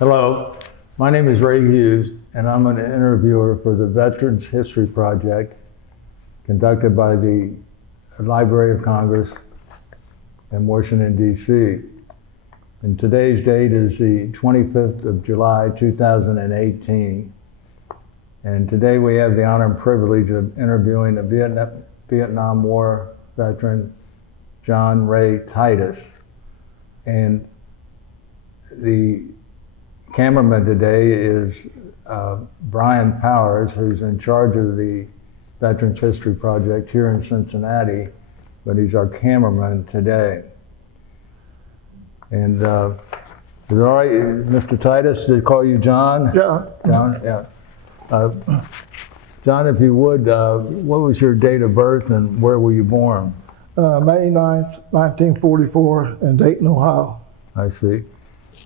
Hello, my name is Ray Hughes, and I'm an interviewer for the Veterans History Project conducted by the Library of Congress in Washington, D.C. And today's date is the 25th of July, 2018. And today we have the honor and privilege of interviewing a Vietnam War veteran, Jon Ray Titus. And the cameraman today is Brian Powers, who's in charge of the Veterans History Project here in Cincinnati, but he's our cameraman today. And is it all right, Mr. Titus, to call you John? Yeah. John, yeah. John, if you would, what was your date of birth and where were you born? May 9th, 1944 in Dayton, Ohio. I see.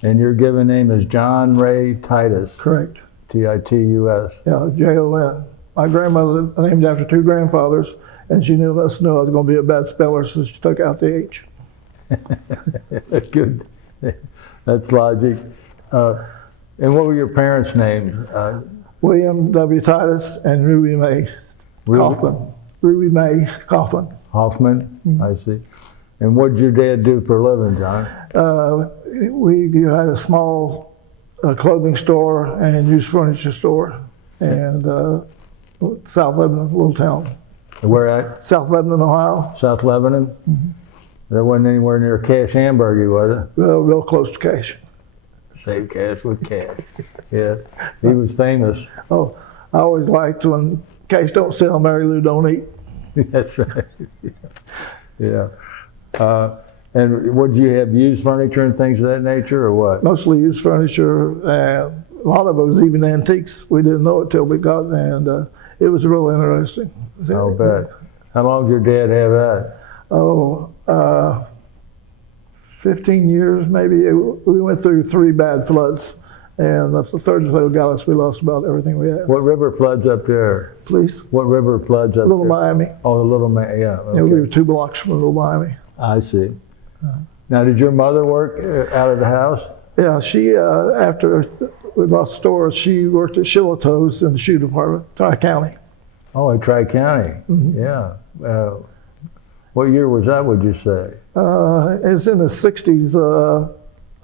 And your given name is Jon Ray Titus. Correct. T-I-T-U-S. Yeah, Jon. My grandmother named after two grandfathers, and she knew I was going to be a bad speller, so she took out the H. Good. That's logic. And what were your parents' names? William W. Titus and Ruby May Coughlin. Ruby May Coughlin. Hoffman? Mm-hmm. I see. And what did your dad do for a living, John? We had a small clothing store and used furniture store, and South Lebanon, a little town. Where at? South Lebanon, Ohio. South Lebanon? Mm-hmm. That wasn't anywhere near Cash Hamburger, was it? Real close to Cash. Save cash with cash. Yeah, he was famous. Oh, I always liked when Cash don't sell, Mary Lou don't eat. That's right. Yeah. And what, did you have used furniture and things of that nature, or what? Mostly used furniture, and a lot of it was even antiques. We didn't know it till we got there, and it was real interesting. I'll bet. How long did your dad have that? Oh, 15 years maybe. We went through 3 bad floods, and that's the third flood got us. We lost about everything we had. What river floods up there? Please? What river floods up Little there? Miami. Oh, the Little Miami, yeah. Okay. Yeah, we were 2 blocks from Little Miami. I see. Now, did your mother work out of the house? Yeah, she, after we lost stores, she worked at Shillito's in the shoe department, Tri-County. Oh, at Tri-County, Mm-hmm. Yeah. What year was that, would you say? It's in the 60s.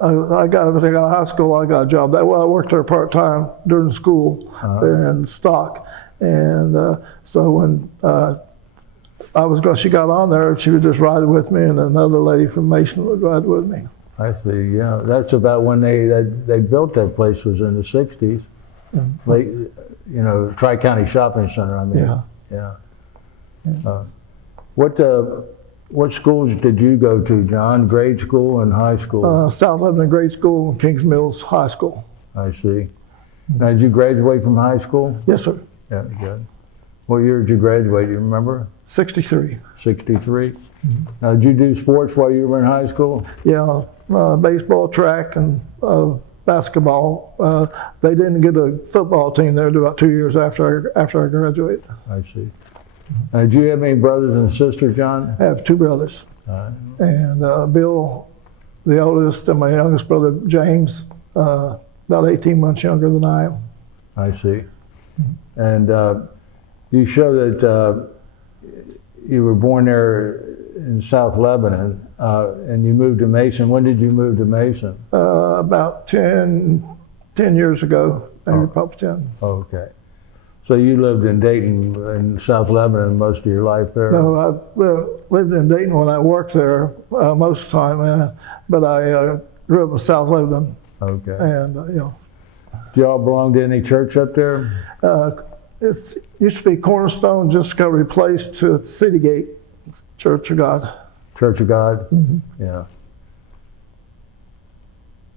I got out of high school, I got a job. I worked there part-time during school in stock. And so when she got on there, she would just ride with me, and another lady from Mason would ride with me. I see, yeah. That's about when they built that place, was in the 60s. Mm-hmm. Late, Tri-County Shopping Center, I mean. Yeah. What schools did you go to, John? Grade school and high school? South Lebanon Grade School and Kings Mills High School. I see. Now, did you graduate from high school? Yes, sir. Yeah, good. What year did you graduate, do you remember? 63. 63? Mm-hmm. Now, did you do sports while you were in high school? Yeah, baseball, track, and basketball. They didn't get a football team there about 2 years after I graduated. I see. Did you have any brothers and sisters, John? I have 2 brothers. And Bill, the oldest, and my youngest brother, James, about 18 months younger than I am. I see. Mm-hmm. And you show that you were born there in South Lebanon, and you moved to Mason. When did you move to Mason? About 10 years ago, maybe probably 10. Okay. So you lived in Dayton in South Lebanon most of your life there? No, I lived in Dayton when I worked there most of the time, but I grew up in South Lebanon. Okay. And, Do y'all belong to any church up there? It used to be Cornerstone, just got replaced to City Gate, Church of God. Church of God? Mm-hmm. Yeah.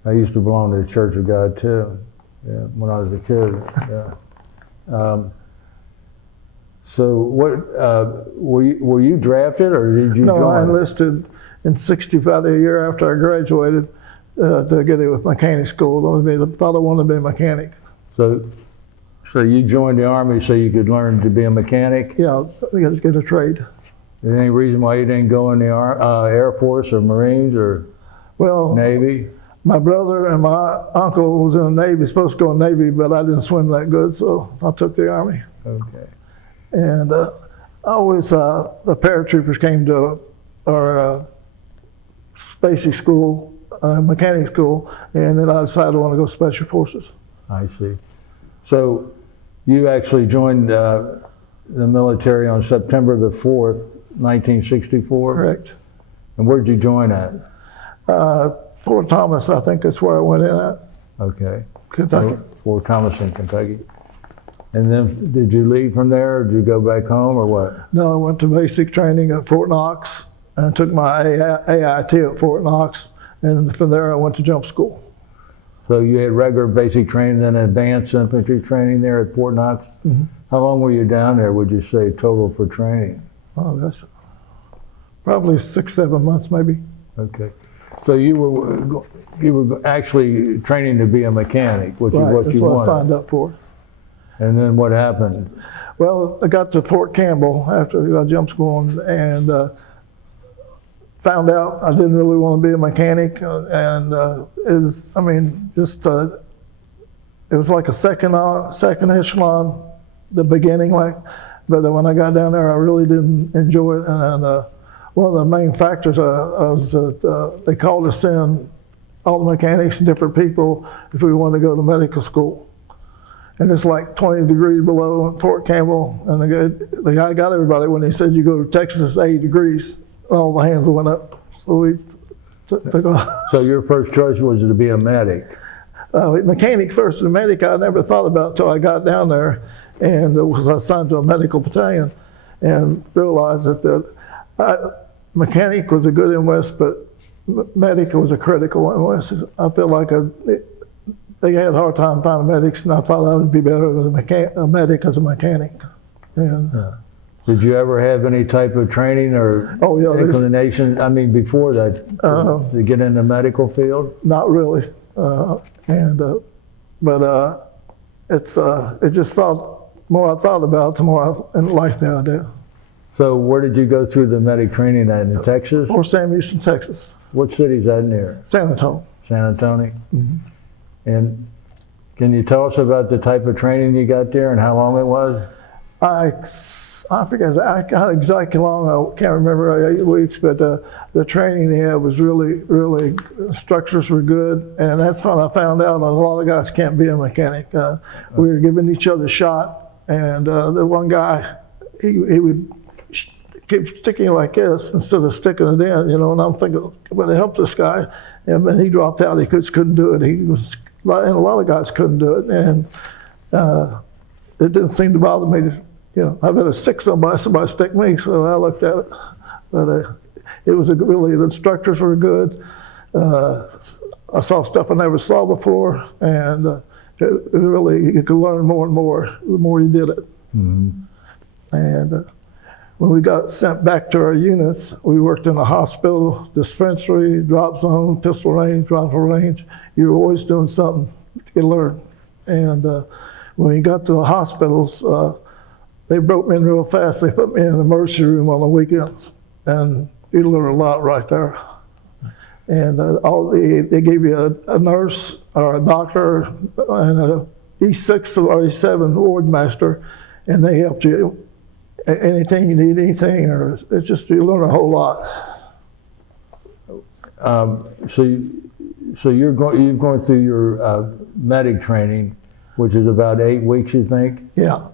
I used to belong to the Church of God too, when I was a kid, yeah. So what, were you drafted or did you join? No, I enlisted in 65, a year after I graduated, to get it with mechanic school. I thought I wanted to be a mechanic. So you joined the Army so you could learn to be a mechanic? Yeah, get a trade. Is there any reason why you didn't go in the Air Force or Marines or Navy? My brother and my uncle was in the Navy, supposed to go in the Navy, but I didn't swim that good, so I took the Army. Okay. And the paratroopers came to our basic school, mechanic school, and then I decided I want to go Special Forces. I see. So you actually joined the military on September the 4th, 1964? Correct. And where'd you join at? Fort Thomas, I think that's where I went in at. Okay. Kentucky. Fort Thomas in Kentucky. And then did you leave from there, or did you go back home, or what? No, I went to basic training at Fort Knox and took my AIT at Fort Knox, and from there I went to jump school. So you had regular basic training, then advanced infantry training there at Fort Knox? Mm-hmm. How long were you down there, would you say, total for training? Oh, that's probably 6-7 months maybe. Okay. So you were actually training to be a mechanic, which is what that's you what wanted. I signed up for. And then what happened? Well, I got to Fort Campbell after I jumped school and found out I didn't really want to be a mechanic, and it was, I mean, just it was like a second echelon, the beginning, like. But when I got down there, I really didn't enjoy it, and one of the main factors was that they called us in, all the mechanics and different people, if we wanted to go to medical school. And it's like 20 degrees below Fort Campbell, and the guy got everybody when he said you go to Texas, it's 80 degrees. All the hands went up, so we took off. So your first choice was to be a medic? Mechanic first, the medic I never thought about until I got down there and was assigned to a medical battalion and realized that mechanic was a good enlist, but medic was a critical enlist. I feel like they had a hard time finding medics, and I thought I would be better as a medic as a mechanic. And, Did you ever have any type of training or inclination, I mean, before that, to get in the medical field? Not really. It just thought, more I thought about it, the more I liked the idea. So where did you go through the medic training at, in Texas? Fort Sam Houston, Texas. What city's that near? San Antonio. San Antonio? Mm-hmm. And can you tell us about the type of training you got there and how long it was? I forget how exactly long, I can't remember 8 weeks, but the training they had was really, structures were good, and that's when I found out a lot of guys can't be a mechanic. We were giving each other a shot, and the one guy, he would keep sticking like this instead of sticking it in, you know, and I'm thinking, well, it helped this guy, and when he dropped out, he just couldn't do it. And a lot of guys couldn't do it, and it didn't seem to bother me to, you know, I better stick somebody stick me, so I looked at it. But it was really, the instructors were good. I saw stuff I never saw before, and it really, you could learn more and more the more you did it. Mm-hmm. And when we got sent back to our units, we worked in a hospital, dispensary, drop zone, pistol range, rifle range. You were always doing something to learn. And when we got to the hospitals, they broke me in real fast. They put me in the emergency room on the weekends, and you learn a lot right there. And they gave you a nurse or a doctor and a E6 or E7 ward master, and they helped you. Anything you need, anything, or it's just, you learn a whole lot. So you've gone through your medic training, which is about 8 weeks, you think? Yeah.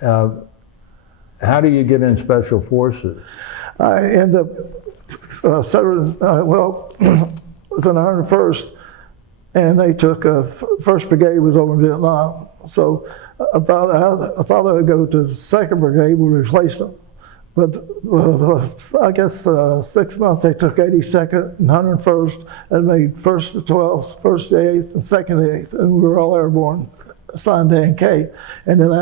How do you get in Special Forces? I ended up serving, well, it was in the 101st, and they took, 1st Brigade was over in Vietnam. So I thought I would go to the 2nd Brigade, would replace them. But I guess 6 months they took 82nd and 101st and made 1st to 12th, 1st to 8th, and 2nd to 8th, and we were all airborne, assigned to NK. And then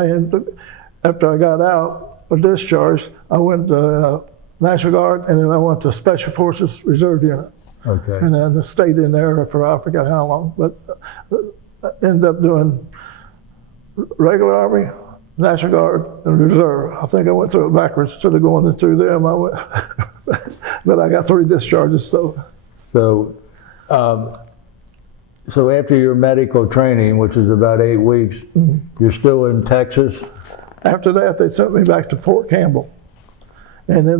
after I got out or discharged, I went to National Guard, and then I went to Special Forces Reserve Unit. Okay. And then I stayed in there for I forgot how long, but I ended up doing regular Army, National Guard, and Reserve. I think I went through it backwards instead of going through them. But I got 3 discharges. So So after your medical training, which is about 8 weeks, you're still in Texas? After that, they sent me back to Fort Campbell. And then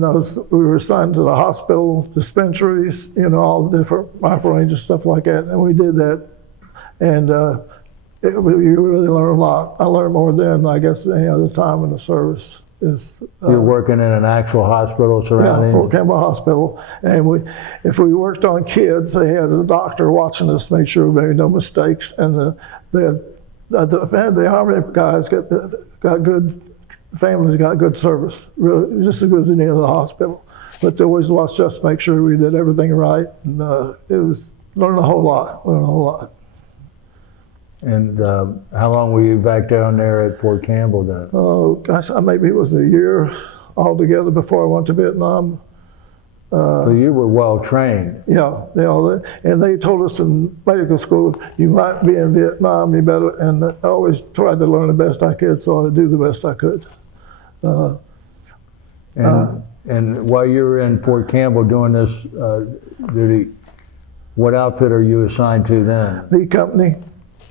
we were assigned to the hospital, dispensaries, all the different rifle ranges, stuff like that. And we did that. And you really learn a lot. I learned more then, I guess, than any other time in the service. You're working in an actual hospital surrounding? Yeah, Fort Campbell Hospital. And if we worked on kids, they had a doctor watching us, make sure we made no mistakes. And the Army guys got good, families got good service, really, just as good as any other hospital. But they always watched us, make sure we did everything right. And learned a whole lot. And how long were you back down there at Fort Campbell then? Oh, gosh, maybe it was a year altogether before I went to Vietnam. So you were well trained. Yeah, and they told us in medical school, you might be in Vietnam, you better, and I always tried to learn the best I could, so I do the best I could. And while you were in Fort Campbell doing this duty, what outfit are you assigned to then? B Company,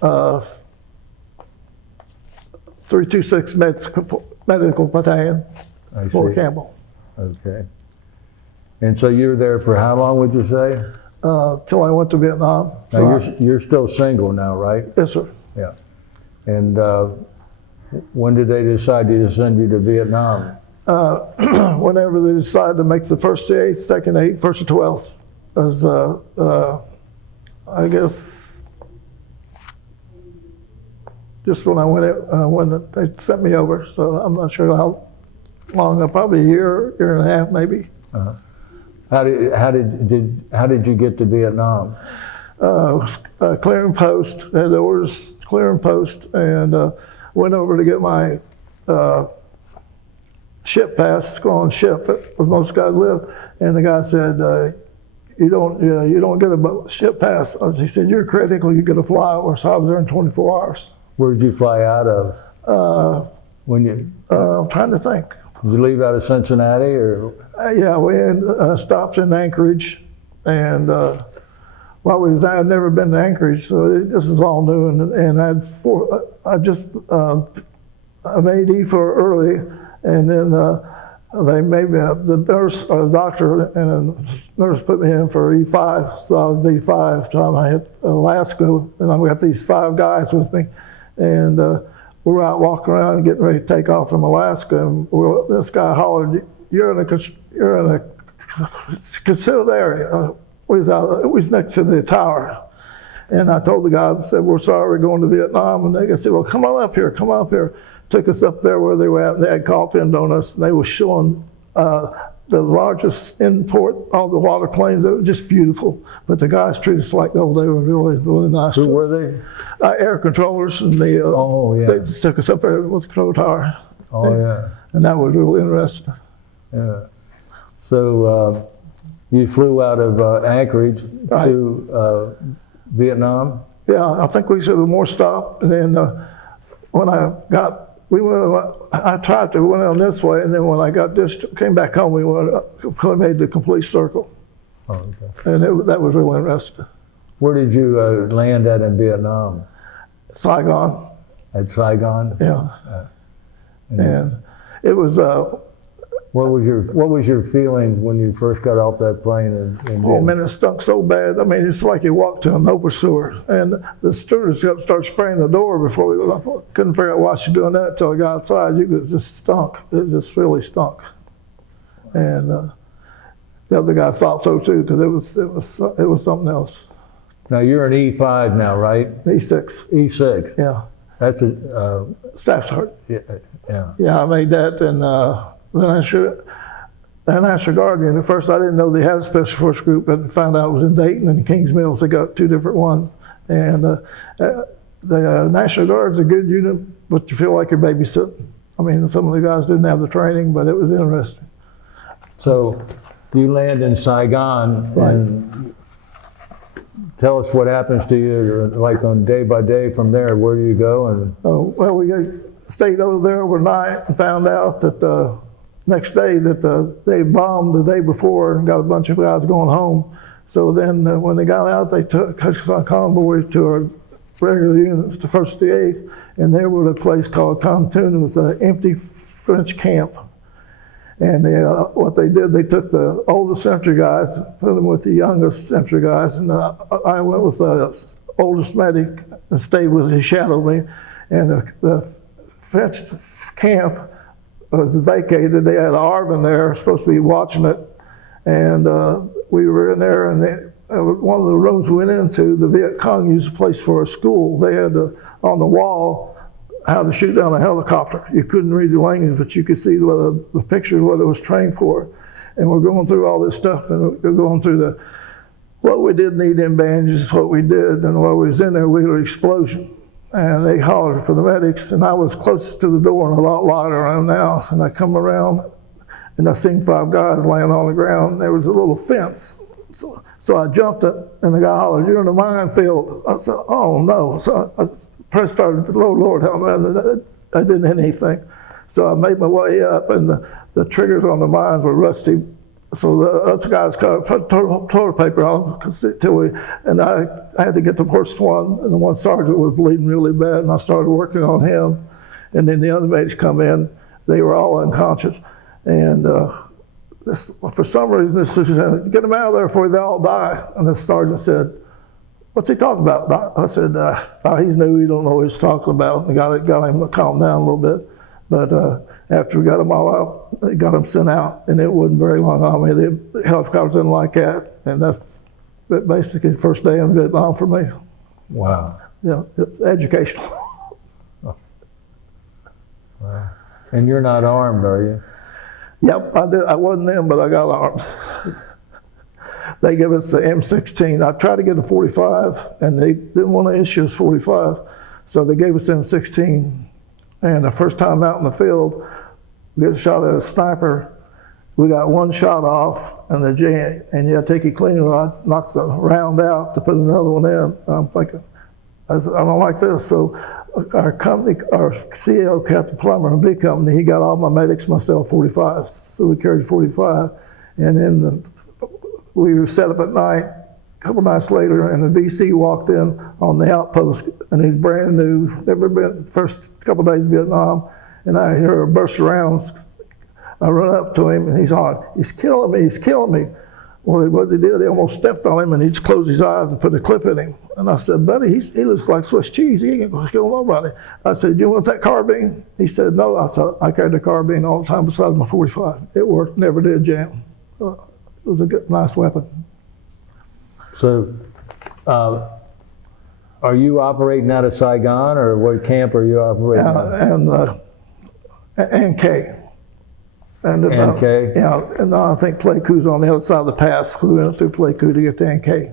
326 Medical Battalion, Fort Campbell. Okay. And so you were there for how long, would you say? Till I went to Vietnam. Now you're still single now, right? Yes, sir. Yeah. And when did they decide to send you to Vietnam? Whenever they decided to make the first 8th, second 8th, first to 12th, as I guess just when I went when they sent me over. So I'm not sure how long. Probably a year and a half, maybe. Uh-huh. How did you get to Vietnam? Clearing post. Had the orders clearing post, and went over to get my ship pass, go on ship where most guys live. And the guy said, "You don't get a ship pass." He said, "You're critical. You get a flyover." So I was there in 24 hours. Where did you fly out of? I'm trying to think. Did you leave out of Cincinnati or? Yeah, we had stopped in Anchorage, and while we was there, I'd never been to Anchorage, so this is all new. And I had I made E for early, and then they made me the nurse or the doctor and a nurse put me in for E5, so I was E5. So I hit Alaska, and I got these 5 guys with me, and we were out walking around getting ready to take off from Alaska, and this guy hollered, "You're in a concealed area." We was next to the tower, and I told the guy, I said, "We're sorry, we're going to Vietnam." And they said, "Well, come on up here." Took us up there where they were at, and they had coffee and donuts, and they were showing the largest import, all the water planes. It was just beautiful. But the guys treated us like, oh, they were really, really nice. Who were they? Air controllers, and they took us up there with the control tower. And that was really interesting. Yeah. So you flew out of Anchorage to Vietnam? Yeah, I think we should have more stop. And then when we went on this way, and then when I came back home, we made the complete circle. Oh, okay. And that was really interesting. Where did you land at in Vietnam? Saigon. At Saigon? Yeah. And it was. What was your feeling when you first got off that plane? Oh man, it stunk so bad. I mean, it's like you walked to an open sewer, and the stewardess started spraying the door before we. I couldn't figure out why she's doing that until I got outside. It just stunk. It just really stunk. And the other guy thought so too, because it was something else. Now you're an E5 now, right? E6. E6. Yeah. That's a staff sergeant. Yeah. Yeah, I made that, and the National Guard unit. At first, I didn't know they had a special force group, but I found out it was in Dayton and Kings Mills. They got 2 different ones. And the National Guard's a good unit, but you feel like you're babysitting. I mean, some of the guys didn't have the training, but it was interesting. So you land in Saigon, and tell us what happens to you, like on day by day from there. Where do you go? And well, we stayed over there overnight and found out that the next day that they bombed the day before and got a bunch of guys going home. So then when they got out, they took us on convoy to our regular units, the 1st to the 8th, and there was a place called Canton. It was an empty French camp. And what they did, they took the oldest infantry guys, put them with the youngest infantry guys, and I went with the oldest medic and stayed with, he shadowed me. And the French camp was vacated. They had an ARV in there, supposed to be watching it. And we were in there, and one of the rooms we went into, the Viet Cong used a place for a school. They had on the wall how to shoot down a helicopter. You couldn't read the language, but you could see the picture of what it was trained for. And we're going through all this stuff, and we're going through what we did need in bandages, what we did, and while we was in there, we heard an explosion. And they hollered for the medics, and I was closest to the door and a lot lighter around the house. And I come around, and I seen 5 guys laying on the ground. There was a little fence. So I jumped it, and the guy hollered, "You're in a minefield." I said, "Oh no." So I started, Lord help me, and I didn't hit anything. So I made my way up, and the triggers on the mines were rusty. So the other guys put toilet paper on and I had to get the worst one, and the one sergeant was bleeding really bad, and I started working on him. And then the other mates come in, they were all unconscious. And for some reason, this said, "Get them out of there before they all die." And the sergeant said, "What's he talking about, Doc?" I said, "He's new, he don't know what he's talking about." And got him to calm down a little bit. But after we got them all out, they got them sent out, and it wasn't very long on me. The helicopters didn't like that, and that's basically the first day in Vietnam for me. Wow. Yeah, it's educational. Wow. And you're not armed, are you? Yep, I did. I wasn't in, but I got armed. They give us the M16. I tried to get a 45, and they didn't want to issue us 45, so they gave us M16. And the first time out in the field, we get shot at a sniper. We got one shot off, and you had to take your cleaning rod, knock the round out to put another one in. I'm thinking, I don't like this. So our company, our CEO, Captain Plummer, in a big company, he got all my medics, myself, 45s. So we carried 45, and then we were set up at night. A couple nights later, and the VC walked in on the outpost, and he's brand new, never been the first couple of days of Vietnam, and I hear a burst of rounds. I run up to him, and he's on, "He's killing me, he's killing me." Well, what they did, they almost stepped on him, and he just closed his eyes and put a clip in him. And I said, "Buddy, he looks like Swiss cheese, he ain't gonna kill nobody." I said, "Do you want that carbine?" He said, "No." I said, "I carried the carbine all the time besides my 45. It worked, never did jam." It was a good, nice weapon. So, are you operating out of Saigon, or what camp are you operating out of? And K. And K? Yeah, and I think Pleiku on the other side of the pass. We went through Pleiku to get to NK.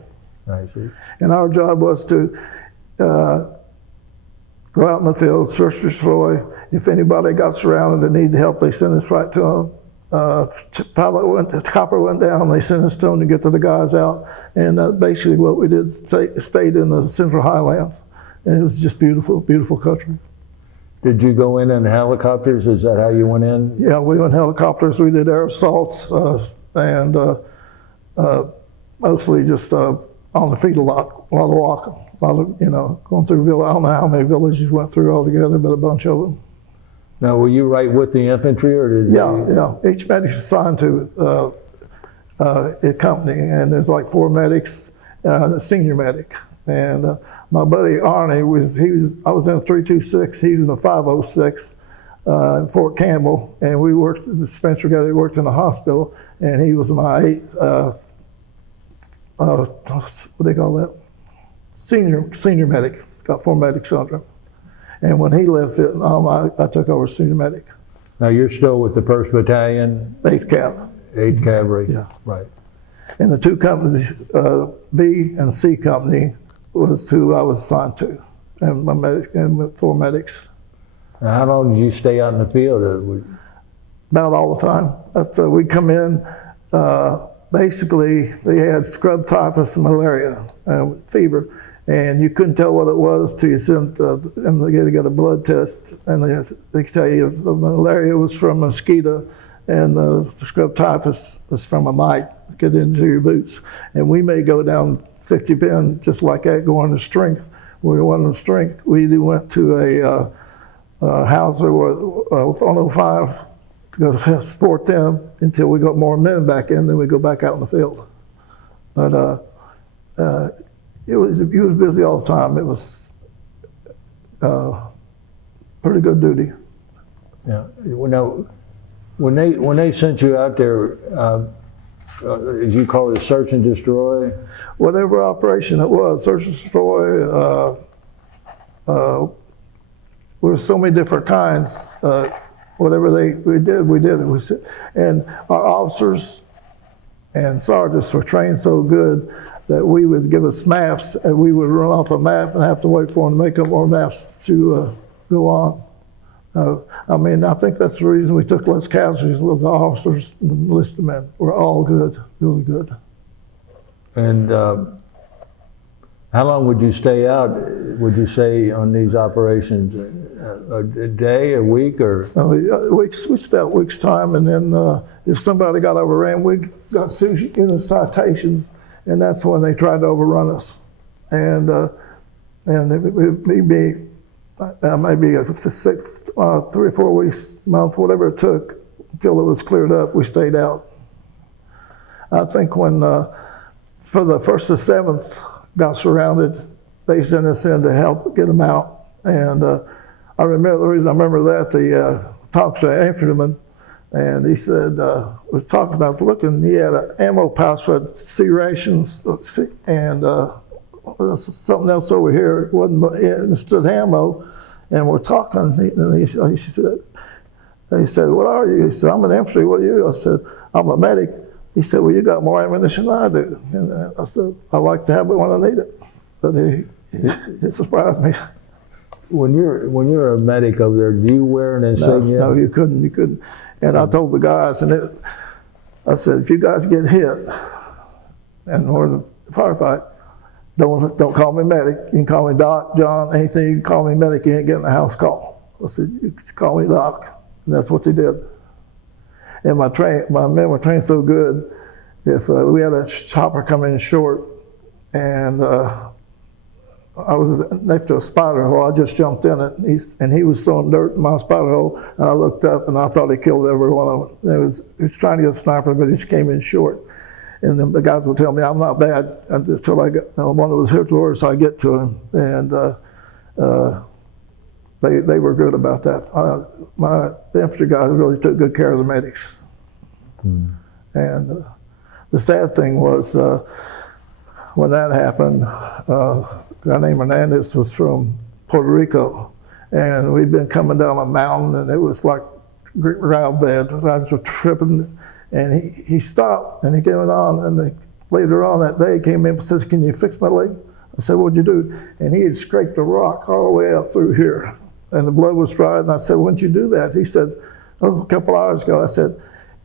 I see. And our job was to go out in the field, search, destroy. If anybody got surrounded and needed help, they sent us right to them. Copper went down, they sent us to them to get to the guys out. And basically what we did, stayed in the Central Highlands. And it was just beautiful, beautiful country. Did you go in helicopters? Is that how you went in? Yeah, we went helicopters. We did air assaults and mostly just on the feet a lot of walking. A lot of, going through village. I don't know how many villages went through altogether, but a bunch of them. Now, were you right with the infantry, or did you? Yeah. Each medic's assigned to a company, and there's like 4 medics, a senior medic. And my buddy Arnie I was in 326, he's in the 506 in Fort Campbell, and we worked in the Spencer together. We worked in the hospital, and he was my what do they call that? Senior medic. He's got 4 medics under him. And when he left Vietnam, I took over senior medic. Now you're still with the 1st Battalion? 8th Cav. 8th Cavalry? Yeah. Right. And the 2 companies, B and C company, was who I was assigned to, and my medic, and 4 medics. Now, how long did you stay out in the field? About all the time. We'd come in, basically they had scrub typhus and malaria, fever, and you couldn't tell what it was till you sent them to get a blood test, and they could tell you if the malaria was from a mosquito and the scrub typhus was from a mite. get into your boots. And we may go down 50 pin just like that, going to strength. When we went to strength, we went to a Hauser with 105 to go support them until we got more men back in, then we go back out in the field. But he was busy all the time. It was pretty good duty. Yeah. Now, when they sent you out there, as you call it, search and destroy? Whatever operation it was, search and destroy. There were so many different kinds. Whatever we did it. And our officers and sergeants were trained so good that we would give us maps, and we would run off a map and have to wait for them to make up more maps to go on. I mean, I think that's the reason we took less casualties was the officers and enlisted men were all good, really good. And how long would you stay out, would you say, on these operations? A day, a week, or? Weeks, we stayed out weeks' time, and then if somebody got overran, we got citations, and that's when they tried to overrun us. And maybe 6, 3 or 4 weeks, month, whatever it took, until it was cleared up, we stayed out. I think when, for the 1st to 7th got surrounded, they sent us in to help get them out. And I remember, the reason I remember that, the talked to an infantryman, and he said, was talking about looking, he had an ammo pouch for C rations, and something else over here. It wasn't instead ammo, and we're talking, and he said, what are you? He said, I'm an infantry, what are you? I said, I'm a medic. He said, well, you got more ammunition than I do. And I said, I like to have it when I need it. But it surprised me. When you're a medic over there, do you wear an insignia? No, you couldn't. And I told the guys, I said, if you guys get hit and we're in a firefight, don't call me medic. You can call me Doc, John, anything. You can call me medic. You ain't getting a house call. I said, you can call me Doc, and that's what they did. And my men were trained so good. If we had a chopper come in short, and I was next to a spider hole, I just jumped in it, and he was throwing dirt in my spider hole, and I looked up, and I thought he killed every one of them. He was trying to get a sniper, but he just came in short. And then the guys would tell me I'm not bad until I got one that was here to order, so I get to him. And they were good about that. The infantry guys really took good care of the medics. And the sad thing was when that happened, a guy named Hernandez was from Puerto Rico, and we'd been coming down a mountain, and it was like gravel bed. The guys were tripping. And he stopped, and he came on, and later on that day, he came in and says, can you fix my leg? I said, what'd you do? And he had scraped a rock all the way up through here, and the blood was dry, and I said, when'd you do that? He said, oh, a couple hours ago. I said,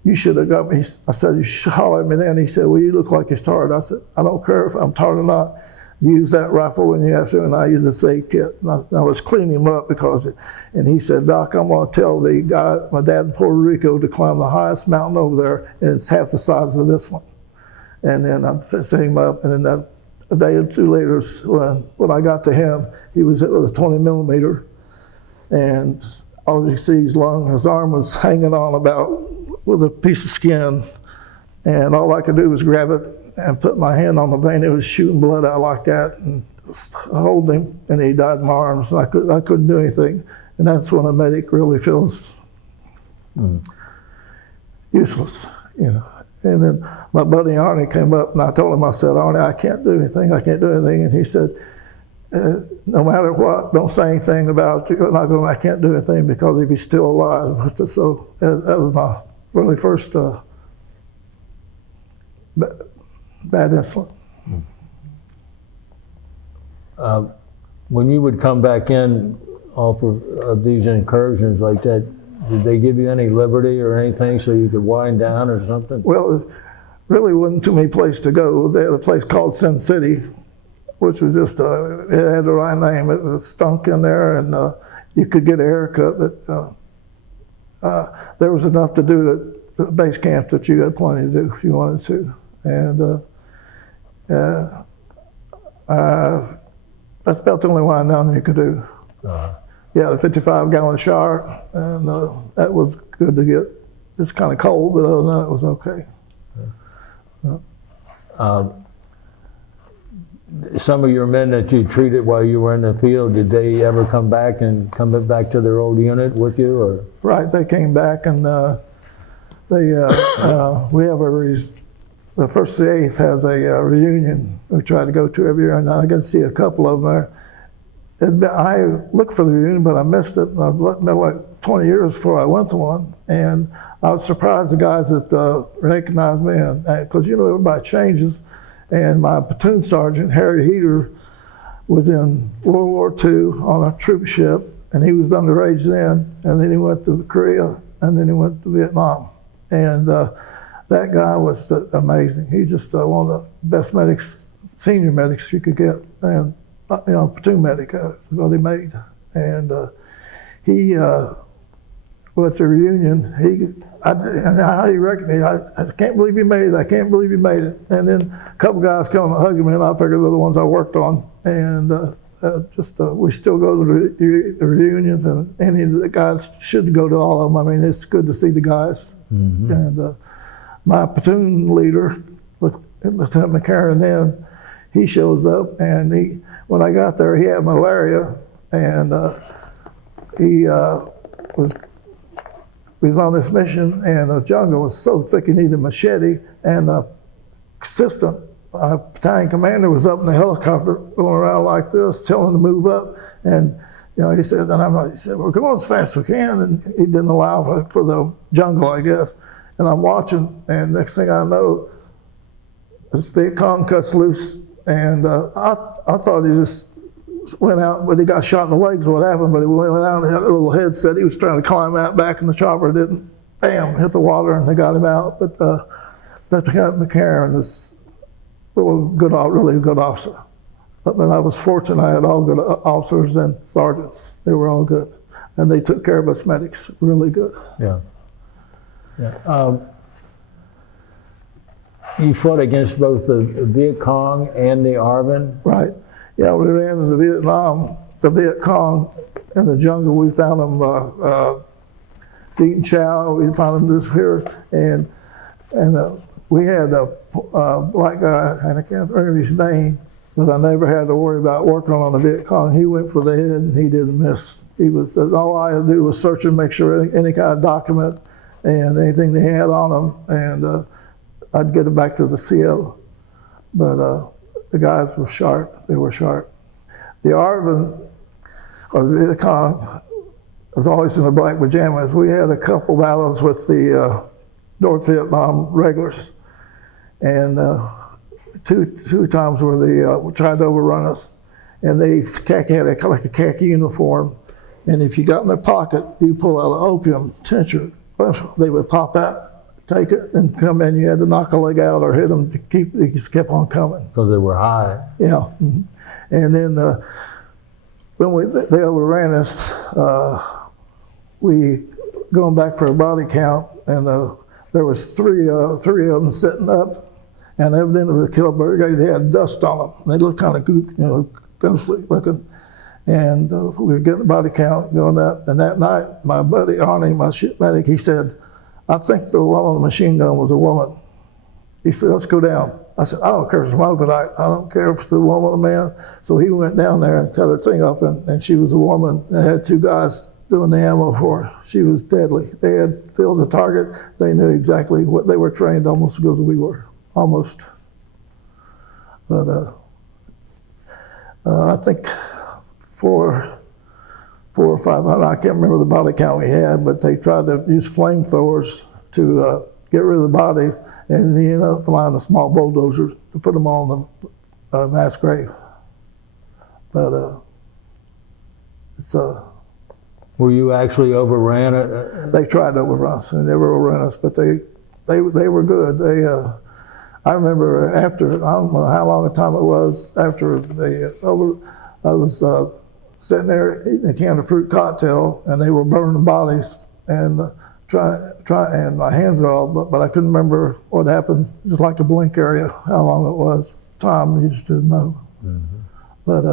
you should have got me. I said, you should holler at me then. He said, well, you look like you're tired. I said, I don't care if I'm tired or not. Use that rifle when you have to, and I use a save kit. And I was cleaning him up and he said, Doc, I'm going to tell the guy, my dad in Puerto Rico, to climb the highest mountain over there, and it's half the size of this one. And then I set him up, and then a day or two later, when I got to him, he was hit with a 20 millimeter, and all you see his lung, his arm was hanging on about with a piece of skin, and all I could do was grab it and put my hand on the vein. It was shooting blood out like that, and hold him, and he died in my arms. And I couldn't do anything, and that's when a medic really feels useless, you know. And then my buddy Arnie came up, and I told him, I said, Arnie, I can't do anything. And he said, no matter what, don't say anything about it. I can't do anything because if he's still alive. So that was my really first bad incident. When you would come back in off of these incursions like that, did they give you any liberty or anything so you could wind down or something? Well, there really wasn't too many places to go. They had a place called Sin City, which was just, it had the right name. It was stunk in there, and you could get a haircut, but there was enough to do at the base camp that you had plenty to do if you wanted to. And that's about the only wind down you could do. Yeah, the 55-gallon shower, and that was good to get. It's kind of cold, but other than that, it was okay. Some of your men that you treated while you were in the field, did they ever come back to their old unit with you, or? Right, they came back, and we have the 1st to the 8th has a reunion we try to go to every year, and I got to see a couple of them there. I looked for the reunion, but I missed it. And I've been like 20 years before I went to one, and I was surprised the guys that recognized me, because everybody changes. And my platoon sergeant, Harry Heater, was in World War II on a troop ship, and he was underage then, and then he went to Korea, and then he went to Vietnam. And that guy was amazing. He's just one of the best medics, senior medics you could get, and platoon medic, that's what he made. And he, with the reunion, how he recognized me, I can't believe you made it, I can't believe you made it. And then a couple guys come and hug me, and I figured they're the ones I worked on. And we still go to the reunions, and any of the guys should go to all of them. I mean, it's good to see the guys. Mm-hmm. And my platoon leader, Lieutenant McCarran then, he shows up, and when I got there, he had malaria, and he was on this mission, and the jungle was so thick he needed a machete, and the assistant battalion commander was up in the helicopter going around like this, telling him to move up, and he said, we're going as fast as we can, and he didn't allow for the jungle, I guess. And I'm watching, and next thing I know, this Viet Cong cuts loose, and I thought he just went out, but he got shot in the legs, what happened, but he went out and had a little headset. He was trying to climb out back in the chopper, didn't, bam, hit the water, and they got him out. But Lieutenant McCarran is really good officer. But I was fortunate I had all good officers and sergeants. They were all good. And they took care of us medics really good. Yeah. Yeah. You fought against both the Viet Cong and the ARVN? Right. Yeah, we ran into Vietnam, the Viet Cong in the jungle. We found them eating chow. We found them this here, and we had a black guy, and I can't remember his name, but I never had to worry about working on the Viet Cong. He went for the head, and he didn't miss. He was all I had to do was search and make sure any kind of document and anything they had on them, and I'd get it back to the CO. But the guys were sharp. They were sharp. The ARVN, or the Viet Cong, was always in the black pajamas. We had a couple battles with the North Vietnam regulars, and two times where they tried to overrun us, and they had like a khaki uniform, and if you got in their pocket, you pull out an opium tincture. They would pop out, take it, and come in. You had to knock a leg out or hit them to keep. They just kept on coming. Because they were high. Yeah, and then when they overran us, we going back for a body count, and there was three of them sitting up, and evidently the killed bird. They had dust on them. And they looked kind of ghostly looking. And we were getting the body count going up. And that night, my buddy Arnie, my ship medic, he said, I think the one on the machine gun was a woman. He said, let's go down. I said, I don't care if it's Moabite. I don't care if it's a woman or a man. So he went down there and cut her thing up, and she was a woman. And had two guys doing the ammo for her. She was deadly. They had filled the target. They knew exactly what they were trained almost as good as we were, almost. But I think four or 500, I can't remember the body count we had, but they tried to use flamethrowers to get rid of the bodies, and they ended up flying a small bulldozer to put them on the mass grave. But it's Were you actually overran it? They tried to overrun us, and they never overran us, but they were good. I remember after, I don't know how long a time it was, after I was sitting there eating a can of fruit cocktail, and they were burning the bodies, and and my hands are all, but I couldn't remember what happened. Just like a blink area, how long it was. Time, you just didn't know. But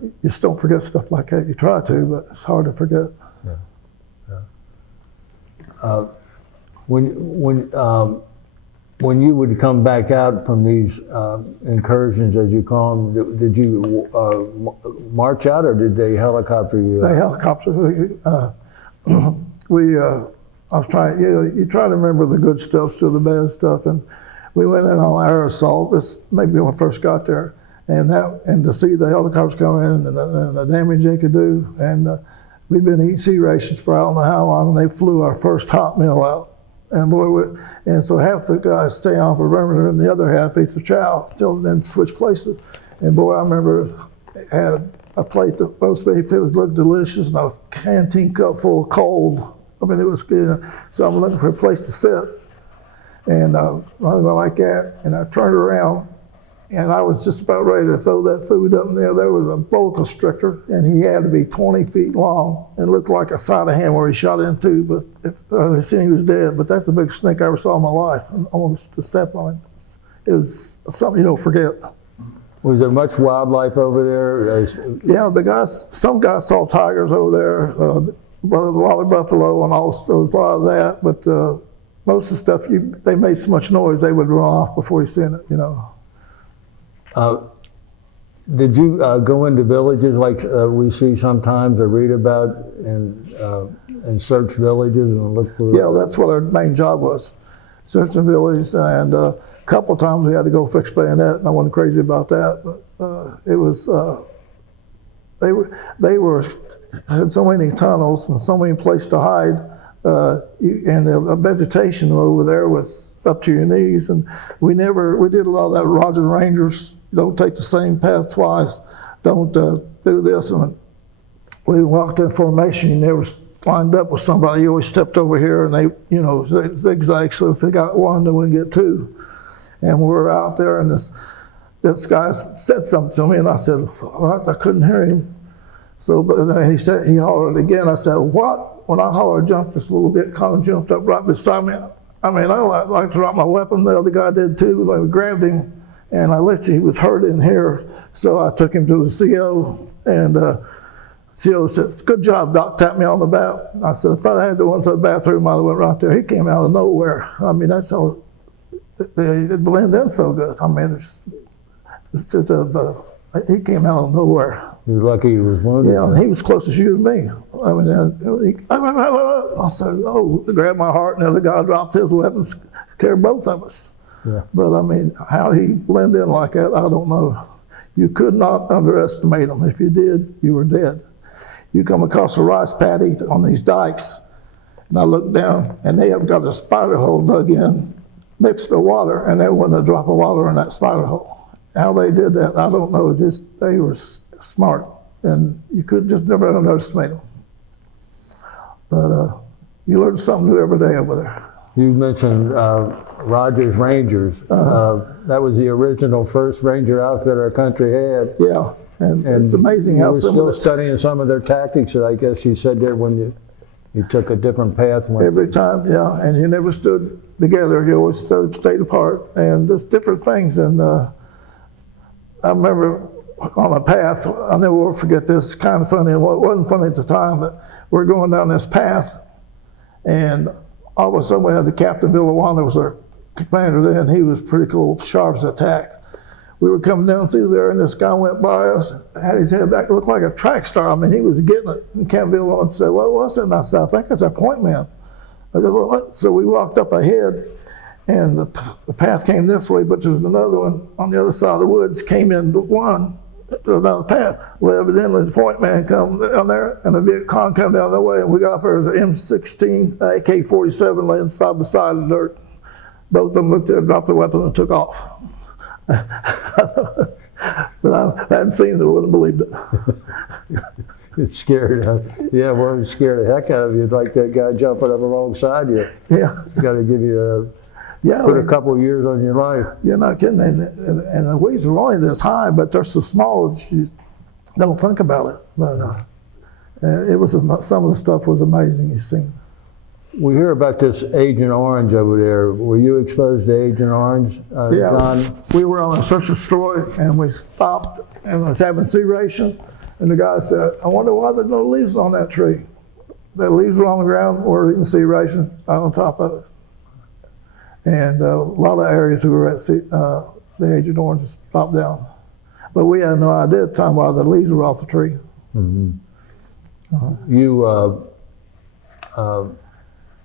you just don't forget stuff like that. You try to, but it's hard to forget. When you would come back out from these incursions, as you call them, did you march out, or did they helicopter you? They helicopter. I was trying. You try to remember the good stuff to the bad stuff, and we went in on air assault. This maybe when I first got there, and to see the helicopters come in and the damage they could do, and we'd been eating sea rations for I don't know how long, and they flew our first hot meal out. And boy, and so half the guys stay on for perimeter, and the other half eats the chow till then switch places. And boy, I remember had a plate that roast beef. It looked delicious, and a canteen cup full of cold. I mean, it was good. So I'm looking for a place to sit, and I went like that, and I turned around, and I was just about ready to throw that food up in there. There was a boa constrictor, and he had to be 20 feet long and looked like a side of hand where he shot into, but I seen he was dead. But that's the biggest snake I ever saw in my life. Almost to step on it. It was something you don't forget. Was there much wildlife over there? Yeah, some guys saw tigers over there, water buffalo, and all. There was a lot of that, but most of the stuff, they made so much noise they would run off before you seen it, Did you go into villages like we see sometimes or read about, and search villages and look for? Yeah, that's what our main job was, searching villages. And a couple of times we had to go fix bayonet, and I wasn't crazy about that. But it was they had so many tunnels and so many places to hide, and the vegetation over there was up to your knees. And we did a lot of that. Roger the Rangers. Don't take the same path twice. Don't do this. And we walked in formation. You never lined up with somebody. You always stepped over here, and they zigzag. So if they got one, then we get two. And we were out there, and this guy said something to me, and I said, "What?" I couldn't hear him. So, but then he hollered again. I said, "What?" When I hollered, jumped just a little bit. Colin jumped up right beside me. I mean, I like to drop my weapon. The other guy did too. I grabbed him. And I literally, he was hurt in here, so I took him to the CO, and CO said, "Good job, Doc," tapped me on the back. I said, "If I had to go into the bathroom, I'd have went right there." He came out of nowhere. I mean, that's how it blended in so good. I mean, he came out of nowhere. You're lucky he was wounded. Yeah, and he was close as you and me. I mean, I said, "Oh," grabbed my heart, and the other guy dropped his weapon, scared both of us. Yeah. But I mean, how he blended in like that, I don't know. You could not underestimate him. If you did, you were dead. You come across a rice paddy on these dikes, and I looked down, and they have got a spider hole dug in next to the water, and there wasn't a drop of water in that spider hole. How they did that, I don't know. Just they were smart, and you could just never underestimate them. But you learn something new every day over there. You mentioned Rogers Rangers. That was the original first Ranger outfit our country had. Yeah, and it's amazing how some you were still studying some of their tactics, I guess you said there, when you took a different path. Every time, yeah, and you never stood together. You always stayed apart, and just different things. And I remember on a path, I'll never forget this, kind of funny, and it wasn't funny at the time, but we're going down this path, and all of a sudden we had the Captain Villawana was our commander then. He was pretty cool, sharp as a tack. We were coming down through there, and this guy went by us, had his head back, looked like a track star. I mean, he was getting it. And Captain Villawana said, "What was it?" And I said, "I think it's our point man." I said, "Well, what?" So we walked up ahead, and the path came this way, but there was another one on the other side of the woods, came into one, down the path. Well, evidently the point man come down there, and a Viet Cong come down that way, and we got up there as an M16, AK-47 laying side by side in the dirt. Both of them looked at it, dropped the weapon, and took off. But I hadn't seen it, I wouldn't have believed it. It's scared. Yeah, well, it scared the heck out of you. Like that guy jumping up alongside you. Yeah. Got to give you put a couple of years on your life. You're not kidding. And the weeds are only this high, but they're so small that you don't think about it. But it was, some of the stuff was amazing you've seen. We hear about this Agent Orange over there. Were you exposed to Agent Orange, Yeah, John? we were on a search and destroy, and we stopped and was having sea rations, and the guy said, I wonder why there's no leaves on that tree. The leaves were on the ground, we're eating sea rations right on top of it. And a lot of areas we were at, the Agent Orange just dropped down. But we had no idea at the time why the leaves were off the tree. Mm-hmm. You,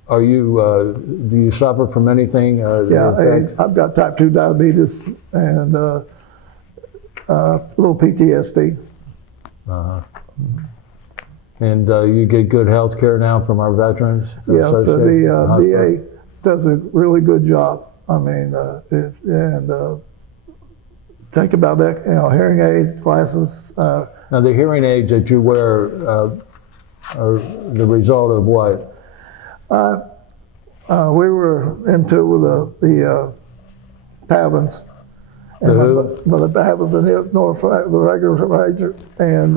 do you suffer from anything? Yeah, I've got type 2 diabetes and a little PTSD. Uh-huh. And you get good health care now from our veterans? Yeah, so the VA does a really good job. I mean, think about that, hearing aids, glasses. Now, the hearing aids that you wear are the result of what? We were into with the Pavins. And the Pavins in North, the regular ranger. And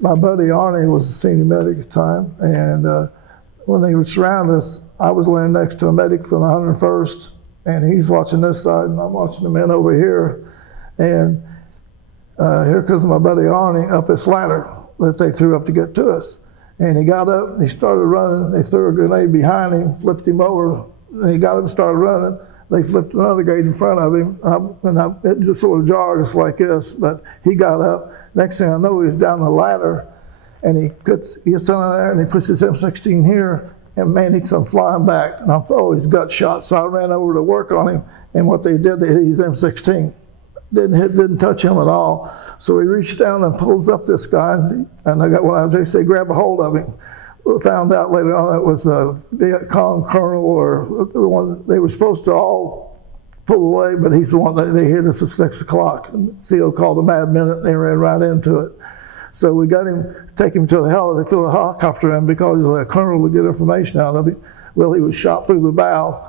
my buddy Arnie was a senior medic at the time. And when they would surround us, I was laying next to a medic from the 101st, and he's watching this side, and I'm watching the men over here. And here comes my buddy Arnie up this ladder that they threw up to get to us. And he got up and he started running. They threw a grenade behind him, flipped him over. And he got up and started running. They flipped another grenade in front of him. It just sort of jarred just like this, but he got up. Next thing I know, he was down the ladder, and he gets on there and he puts his M16 here, and man, he comes flying back. And I thought he's gut shot, so I ran over to work on him. And what they did, they hit his M16. Didn't touch him at all. So he reached down and pulls up this guy, and I got what I was going to say, grab a hold of him. We found out later on it was the Viet Cong colonel, or the one they were supposed to all pull away, but he's the one that they hit us at 6 o'clock. And CO called a mad minute, and they ran right into it. So we got him, take him to the they flew a helicopter in because he was a colonel to get information out of him. Well, he was shot through the bow,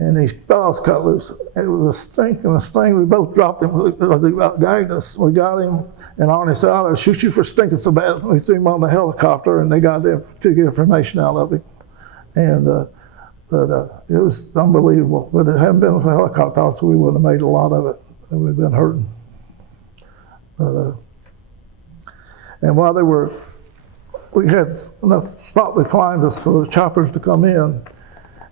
and his bells cut loose. It was a stink and a sting. We both dropped him because he about gagged us. We got him, and Arnie said, I'll shoot you for stinking so bad. We threw him on the helicopter, and they got there to get information out of him. And it was unbelievable. But it hadn't been for helicopter pilots, we wouldn't have made a lot of it. We'd have been hurting. And while we had enough spot behind us for the choppers to come in.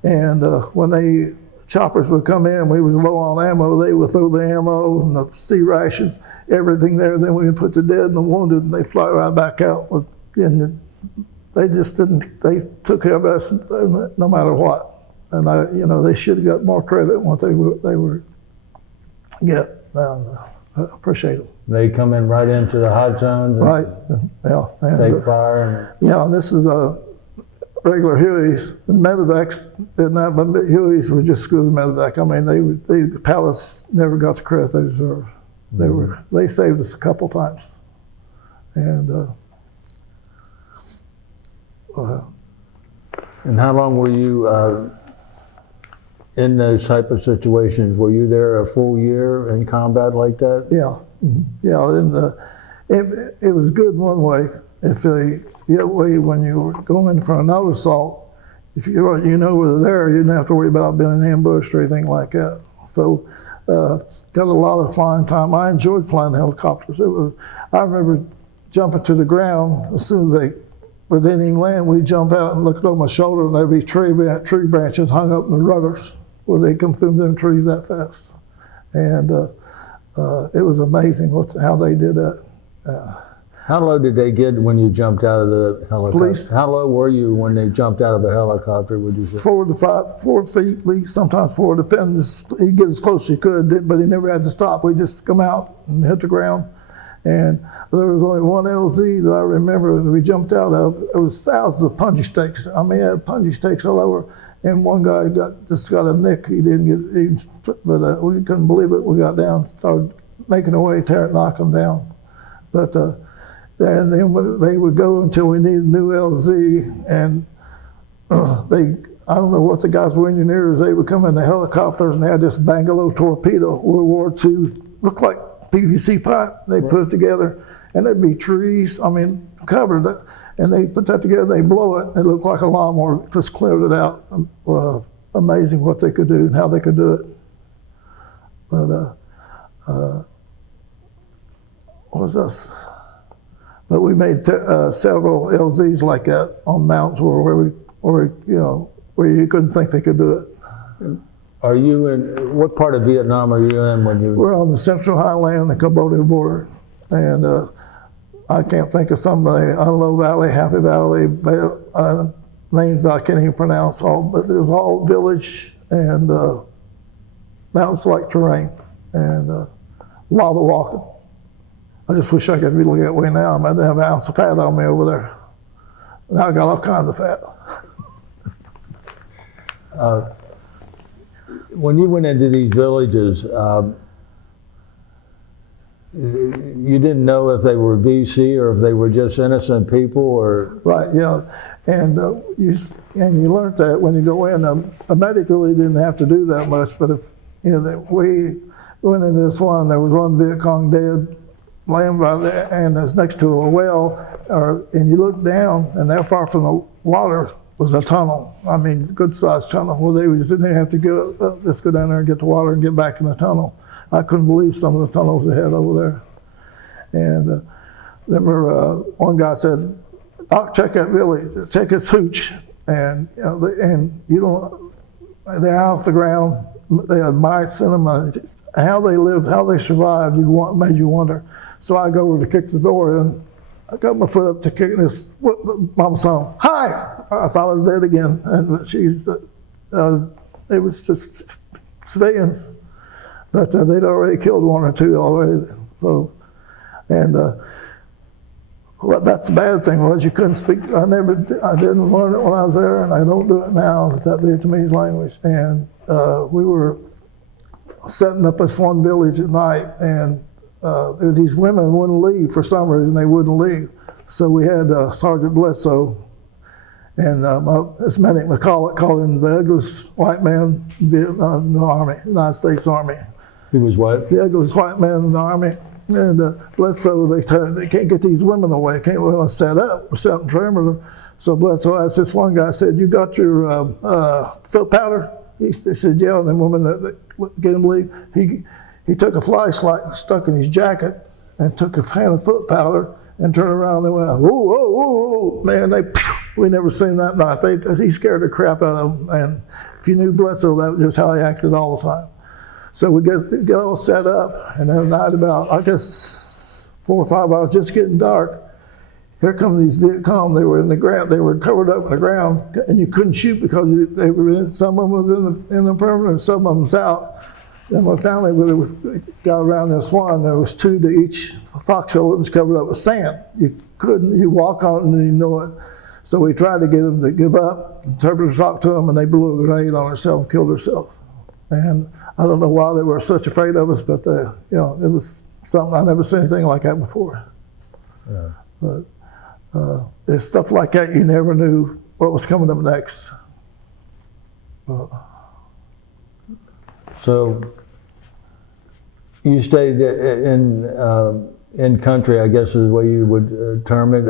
And when the choppers would come in, we was low on ammo, they would throw the ammo and the sea rations, everything there. Then we would put the dead and the wounded, and they fly right back out. And they just didn't, they took care of us no matter what. And they should have got more credit than what they were get. I appreciate them. They come in right into the hot zones. Right, yeah. Take fire. Yeah, and this is regular Hueys. And medevacs did not, but Hueys were just as good as medevac. I mean, the pilots never got the credit they deserved. They saved us a couple times. And how long were you in those type of situations? Were you there a full year in combat like that? Yeah, yeah. And it was good one way. When you were going for another assault, if you were there, you didn't have to worry about being ambushed or anything like that. So got a lot of flying time. I enjoyed flying helicopters. I remember jumping to the ground as soon as but they didn't even land. We'd jump out and look over my shoulder, and there'd be tree branches hung up in the rudders where they come through them trees that fast. And it was amazing how they did that. How low did they get when you jumped out of the helicopter? Police. How low were you when they jumped out of the helicopter, would you say? 4 feet at least, sometimes 4, depends. He'd get as close as he could, but he never had to stop. We'd just come out and hit the ground. And there was only one LZ that I remember that we jumped out of. There was thousands of punji stakes. I mean, he had punji stakes all over. And one guy just got a nick. He didn't get even, but we couldn't believe it. We got down, started making our way, knocking them down. But and then they would go until we needed a new LZ, and I don't know what the guys were engineers. They would come in the helicopters, and they had this Bangalore torpedo, World War II, looked like PVC pipe. They put it together, and there'd be trees, I mean, covered, and they put that together, they blow it, it looked like a lawnmower, just cleared it out. Amazing what they could do and how they could do it. But, what was this? But we made several LZs like that on mountains where you couldn't think they could do it. Are you in, what part of Vietnam are you in when you? We're on the Central Highland, the Cambodia border, and I can't think of some of the Unlow Valley, Happy Valley, names I can't even pronounce all, but it was all village and mountains-like terrain, and a lot of walking. I just wish I could really get away now. I didn't have an ounce of fat on me over there. Now I got all kinds of fat. When you went into these villages, you didn't know if they were VC or if they were just innocent people, or right? Yeah, and you learned that when you go in. A medic really didn't have to do that much, but if we went into this one, there was one Viet Cong dead, laying by there, and it's next to a well, and you look down, and that far from the water was a tunnel. I mean, good-sized tunnel. Well, they didn't have to go, let's go down there and get the water and get back in the tunnel. I couldn't believe some of the tunnels they had over there. And remember, one guy said, "Doc, check that village, check its hooch." And you don't, they're off the ground. They had mice in them. How they lived, how they survived, made you wonder. So I go over to kick the door, and I got my foot up to kick this. Mama saw, "Hi!" I thought I was dead again, and it was just civilians, but they'd already killed one or two already. So, and well, that's the bad thing was you couldn't speak. I didn't learn it when I was there, and I don't do it now. It's that Vietnamese language, and we were setting up this one village at night, and these women wouldn't leave for some reason. They wouldn't leave. So we had Sergeant Bledsoe and this medic McCulloch called him the ugliest white man in the Army, United States Army. he was what? The ugliest white man in the Army. And Bledsoe, they can't get these women away. We're set up. We're set up in perimeter. So Bledsoe asked this one guy, said, "You got your foot powder?" He said, "Yeah." And the woman that get him to leave, he took a flashlight and stuck in his jacket and took a can of foot powder and turned around and they went, "Whoa, whoa, whoa, whoa." Man, we never seen that night. He scared the crap out of them. And if you knew Bledsoe, that was just how he acted all the time. So we get all set up, and then at night about, I guess, 4 or 5 hours, just getting dark, here come these Viet Cong. They were in the ground. They were covered up in the ground, and you couldn't shoot because they were in, some of them was in the perimeter and some of them was out. Then when finally we got around this one, there was 2 to each foxhole that was covered up with sand. You walk on it and you know it. So we tried to get them to give up. The interpreter talked to them, and they blew a grenade on herself and killed herself. And I don't know why they were such afraid of us, but it was something. I never seen anything like that before. Yeah. But it's stuff like that you never knew what was coming up next. So you stayed in country, I guess is the way you would term it,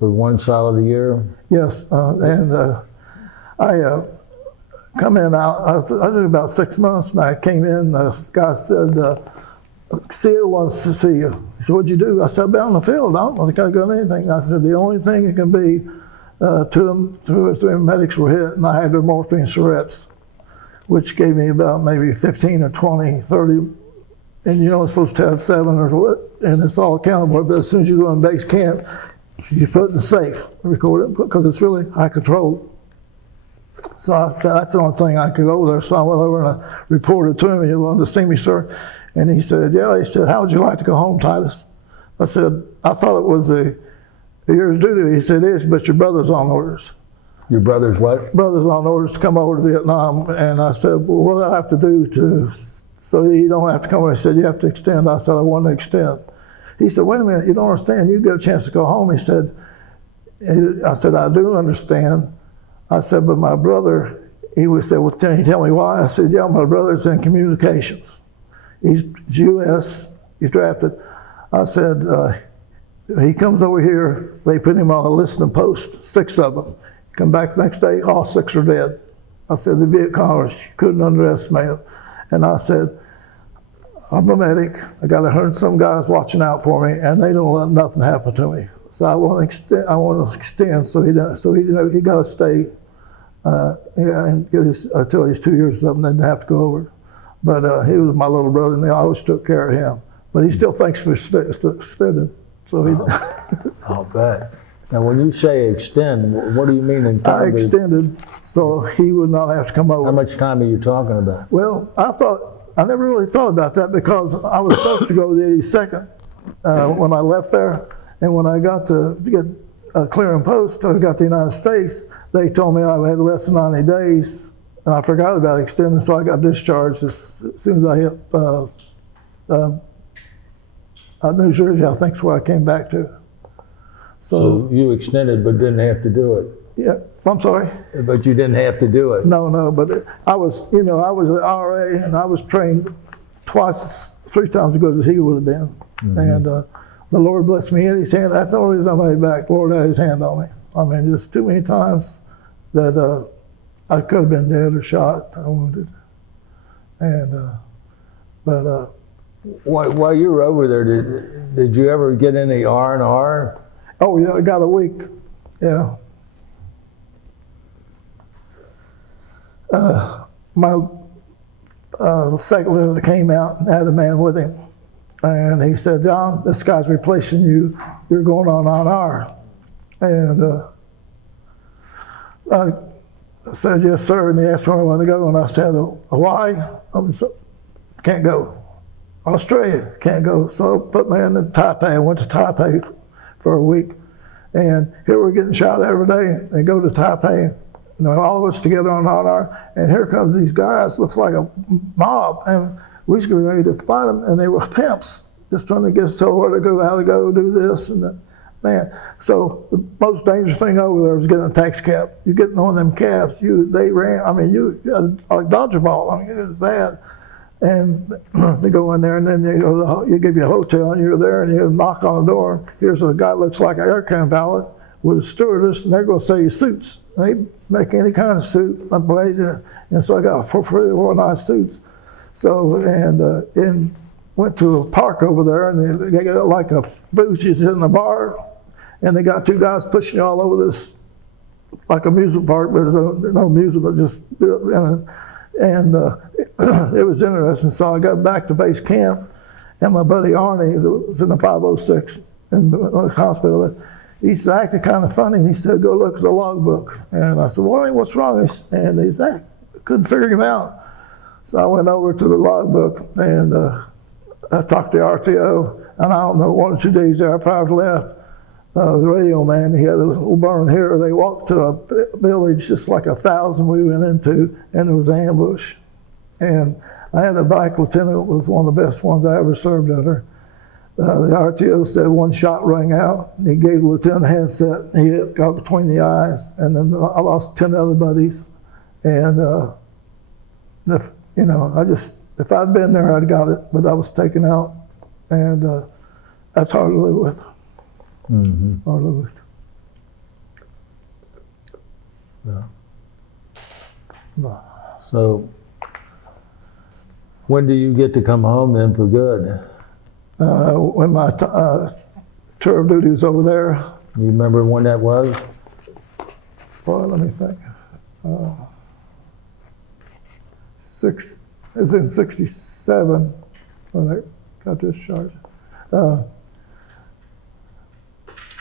for one solid year? Yes, and I come in. I did about 6 months, and I came in. The guy said, "CEO wants to see you." He said, "What'd you do?" I said, "I've been on the field. I don't think I've done anything." I said, "The only thing it can be, 2 or 3 medics were hit, and I had their morphine syringes, which gave me about maybe 15 or 20, 30, and you're only supposed to have 7 or what, and it's all accountable. But as soon as you go in base camp, you put it in the safe, record it, because it's really high control." So I said, that's the only thing I could go over there. So I went over and I reported to him. He wanted to see me, sir. And he said, "Yeah." He said, "How would you like to go home, Titus?" I said, "I thought it was a year's duty." He said, "It is, but your brother's on orders." Your brother's what? Brother's on orders to come over to Vietnam. And I said, "Well, what do I have to do so you don't have to come over?" He said, "You have to extend." I said, "I want to extend." He said, "Wait a minute, you don't understand. You get a chance to go home." He said, I said, "I do understand." I said, "But my brother," he said, "Well, can you tell me why?" I said, "Yeah, my brother's in communications. He's U.S., he's drafted." I said, he comes over here, they put him on a listening post, 6 of them. Come back the next day, all 6 are dead. I said, the Viet Congers, you couldn't underestimate it. And I said, I'm a medic. I got 100-some guys watching out for me, and they don't let nothing happen to me. So I want to extend. So he got to stay and get his until he's 2 years or something. Didn't have to go over. But he was my little brother, and I always took care of him. But he still thanks me for extending. So he. I'll bet. Now, when you say extend, what do you mean in terms I extended so he would not have to come over. How much time are you talking about? Well, I never really thought about that because I was supposed to go to the 82nd when I left there. And when I got to get a clearing post, I got to the United States, they told me I had less than 90 days. And I forgot about extending, so I got discharged as soon as I hit New Jersey, I think is where I came back to. So you extended but didn't have to do it? Yeah, I'm sorry? But you didn't have to do it? No, but I was an RA and I was trained 3 times as good as he would have been. Mm-hmm. And the Lord blessed me in his hand. That's the only reason I made it back. The Lord had his hand on me. I mean, just too many times that I could have been dead or shot or wounded. And, While you were over there, did you ever get any R&R? Oh yeah, I got a week. Yeah. My second lieutenant came out and had a man with him, and he said, "John, this guy's replacing you. You're going on R." And I said, "Yes, sir." And he asked where I wanted to go, and I said, "Hawaii, can't go. Australia, can't go." So I put me in Taipei. I went to Taipei for a week, and here we're getting shot every day. They go to Taipei, all of us together on R&R, and here comes these guys, looks like a mob, and we was getting ready to fight them, and they were pimps, just trying to get us told where to go, how to go, do this and that. Man, so the most dangerous thing over there was getting a taxi cab. You get in one of them cabs, they ran, I mean, you like dodge a ball, I mean, it was bad. And they go in there, and then you give you a hotel, and you're there, and you knock on the door. Here's a guy that looks like an aircraft pilot with a stewardess, and they're going to sell you suits. They make any kind of suit, and so I got 4 nice suits. So and went to a park over there, and they got like a booth you sit in a bar, and they got 2 guys pushing you all over this, like amusement park, but there's no amusement, but just and it was interesting. So I got back to base camp, and my buddy Arnie, that was in the 506 in the hospital, he's acting kind of funny. He said, "Go look at the logbook." And I said, "Well, what's wrong?" And he said, "I couldn't figure him out." So I went over to the logbook, and I talked to the RTO, and I don't know, 1 or 2 days after I was left, the radio man, he had a little burn here. They walked to a village just like 1,000 we went into, and it was an ambush. And I had a bike lieutenant that was one of the best ones I ever served under. The RTO said 1 shot rang out. And he gave the lieutenant a headset. He got between the eyes, and then I lost 10 other buddies. And if I'd been there, I'd got it, but I was taken out, and that's hard to live with. Mm-hmm. Hard to live with. Yeah. So, when do you get to come home then for good? When my tour of duty was over there. You remember when that was? Well, let me think. It was in 67 when I got discharged.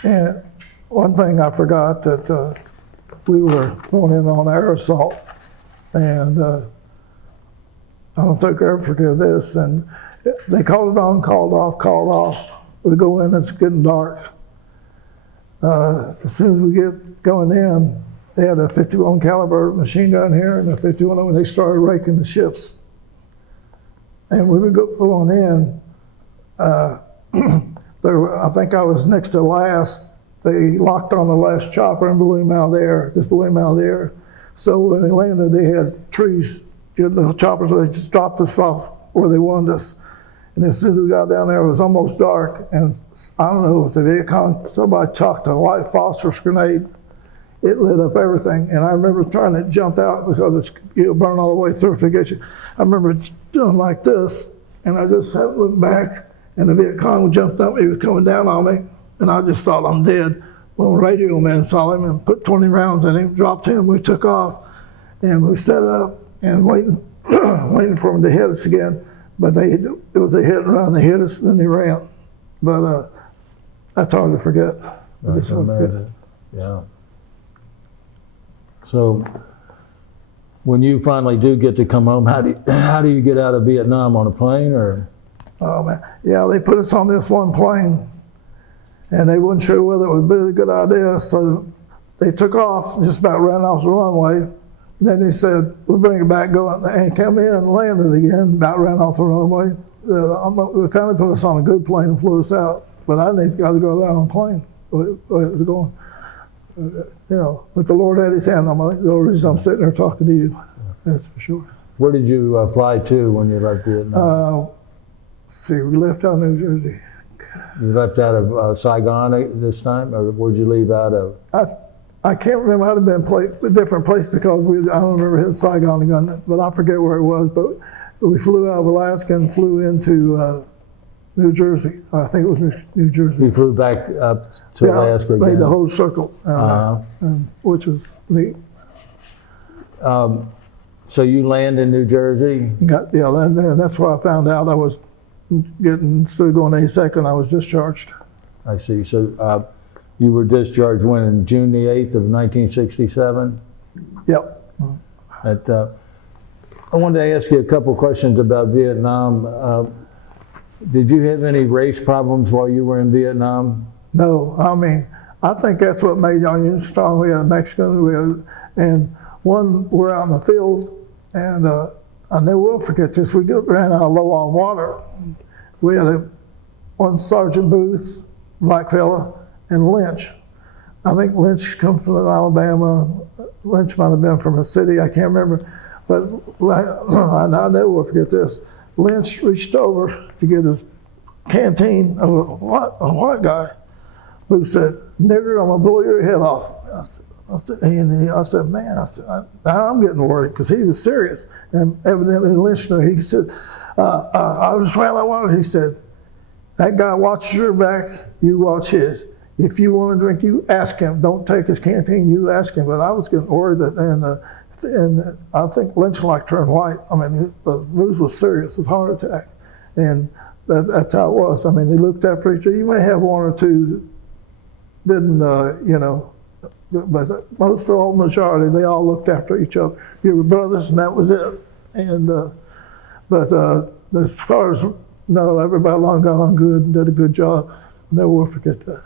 And one thing I forgot, that we were going in on air assault, and I don't think I ever forget this. And they called it on, called off. We go in, it's getting dark. As soon as we get going in, they had a 51 caliber machine gun here and a 51 when they started raking the ships. And we were going in. I think I was next to last. They locked on the last chopper and blew him out of the air, just blew him out of the air. So when they landed, they had trees, the choppers, they just dropped us off where they wanted us. And as soon as we got down there, it was almost dark, and I don't know, it was a Viet Cong, somebody chucked a white phosphorus grenade. It lit up everything, and I remember trying to jump out because it's burning all the way through. I remember doing like this, and I just had to look back, and the Viet Cong jumped up. He was coming down on me, and I just thought I'm dead. Well, the radio man saw him and put 20 rounds in him, dropped him. We took off, and we set up and waiting, waiting for him to hit us again. But it was a hit and run. They hit us, and then they ran. But that's hard to forget. I can imagine. Yeah. So, when you finally do get to come home, how do you get out of Vietnam, on a plane or? Oh man, yeah, they put us on this one plane, and they wasn't sure whether it would be a good idea. So they took off, just about ran off the runway. And then they said, "We'll bring it back, go out and come in," and landed again. About ran off the runway. They finally put us on a good plane and flew us out. But I didn't got to go there on a plane. Where it was going. But the Lord had his hand on me. The reason I'm sitting there talking to you, that's for sure. Where did you fly to when you left Vietnam? See, we left out of New Jersey. You left out of Saigon this time, or where'd you leave out of? I can't remember. It might have been a different place because I don't remember hitting Saigon again, but I forget where it was. But we flew out of Alaska and flew into New Jersey. I think it was New Jersey. You flew back up to Alaska again? Made the whole circle, which was neat. So you land in New Jersey? And that's where I found out I was instead of going 82nd, I was discharged. I see. So you were discharged when, in June the 8th of 1967? Yep. I wanted to ask you a couple questions about Vietnam. Did you have any race problems while you were in Vietnam? No, I mean, I think that's what made our unit strong. We had Mexicans, and we're out in the field, and I never will forget this. We ran out low on water. We had one Sergeant Booth, black fella, and Lynch. I think Lynch comes from Alabama. Lynch might have been from a city, I can't remember. But I never will forget this. Lynch reached over to get his canteen of a white guy who said, "Nigger, I'm gonna blow your head off." I said, "Man," I'm getting worried because he was serious. And evidently Lynch knew. He said, I just ran out of water. He said, "That guy watches your back, you watch his. If you want to drink, you ask him. Don't take his canteen, you ask him." But I was getting worried and I think Lynch turned white. I mean, Bruce was serious with heart attack. And that's how it was. I mean, they looked after each other. You may have one or two that didn't, but most of the majority, they all looked after each other. You were brothers, and that was it. And but as far as everybody along got on good and did a good job. Never will forget that.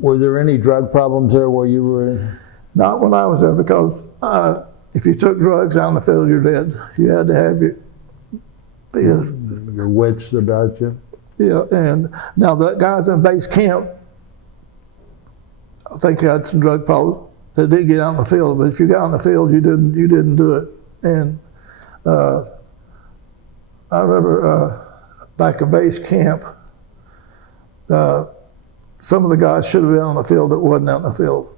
Were there any drug problems there where you were in? Not when I was there, because if you took drugs out in the field, you're dead. You had to have your wits about you. Yeah, and now the guys in base camp, I think had some drug problems. They did get out in the field, but if you got in the field, you didn't do it. And I remember back at base camp, some of the guys should have been on the field that wasn't out in the field.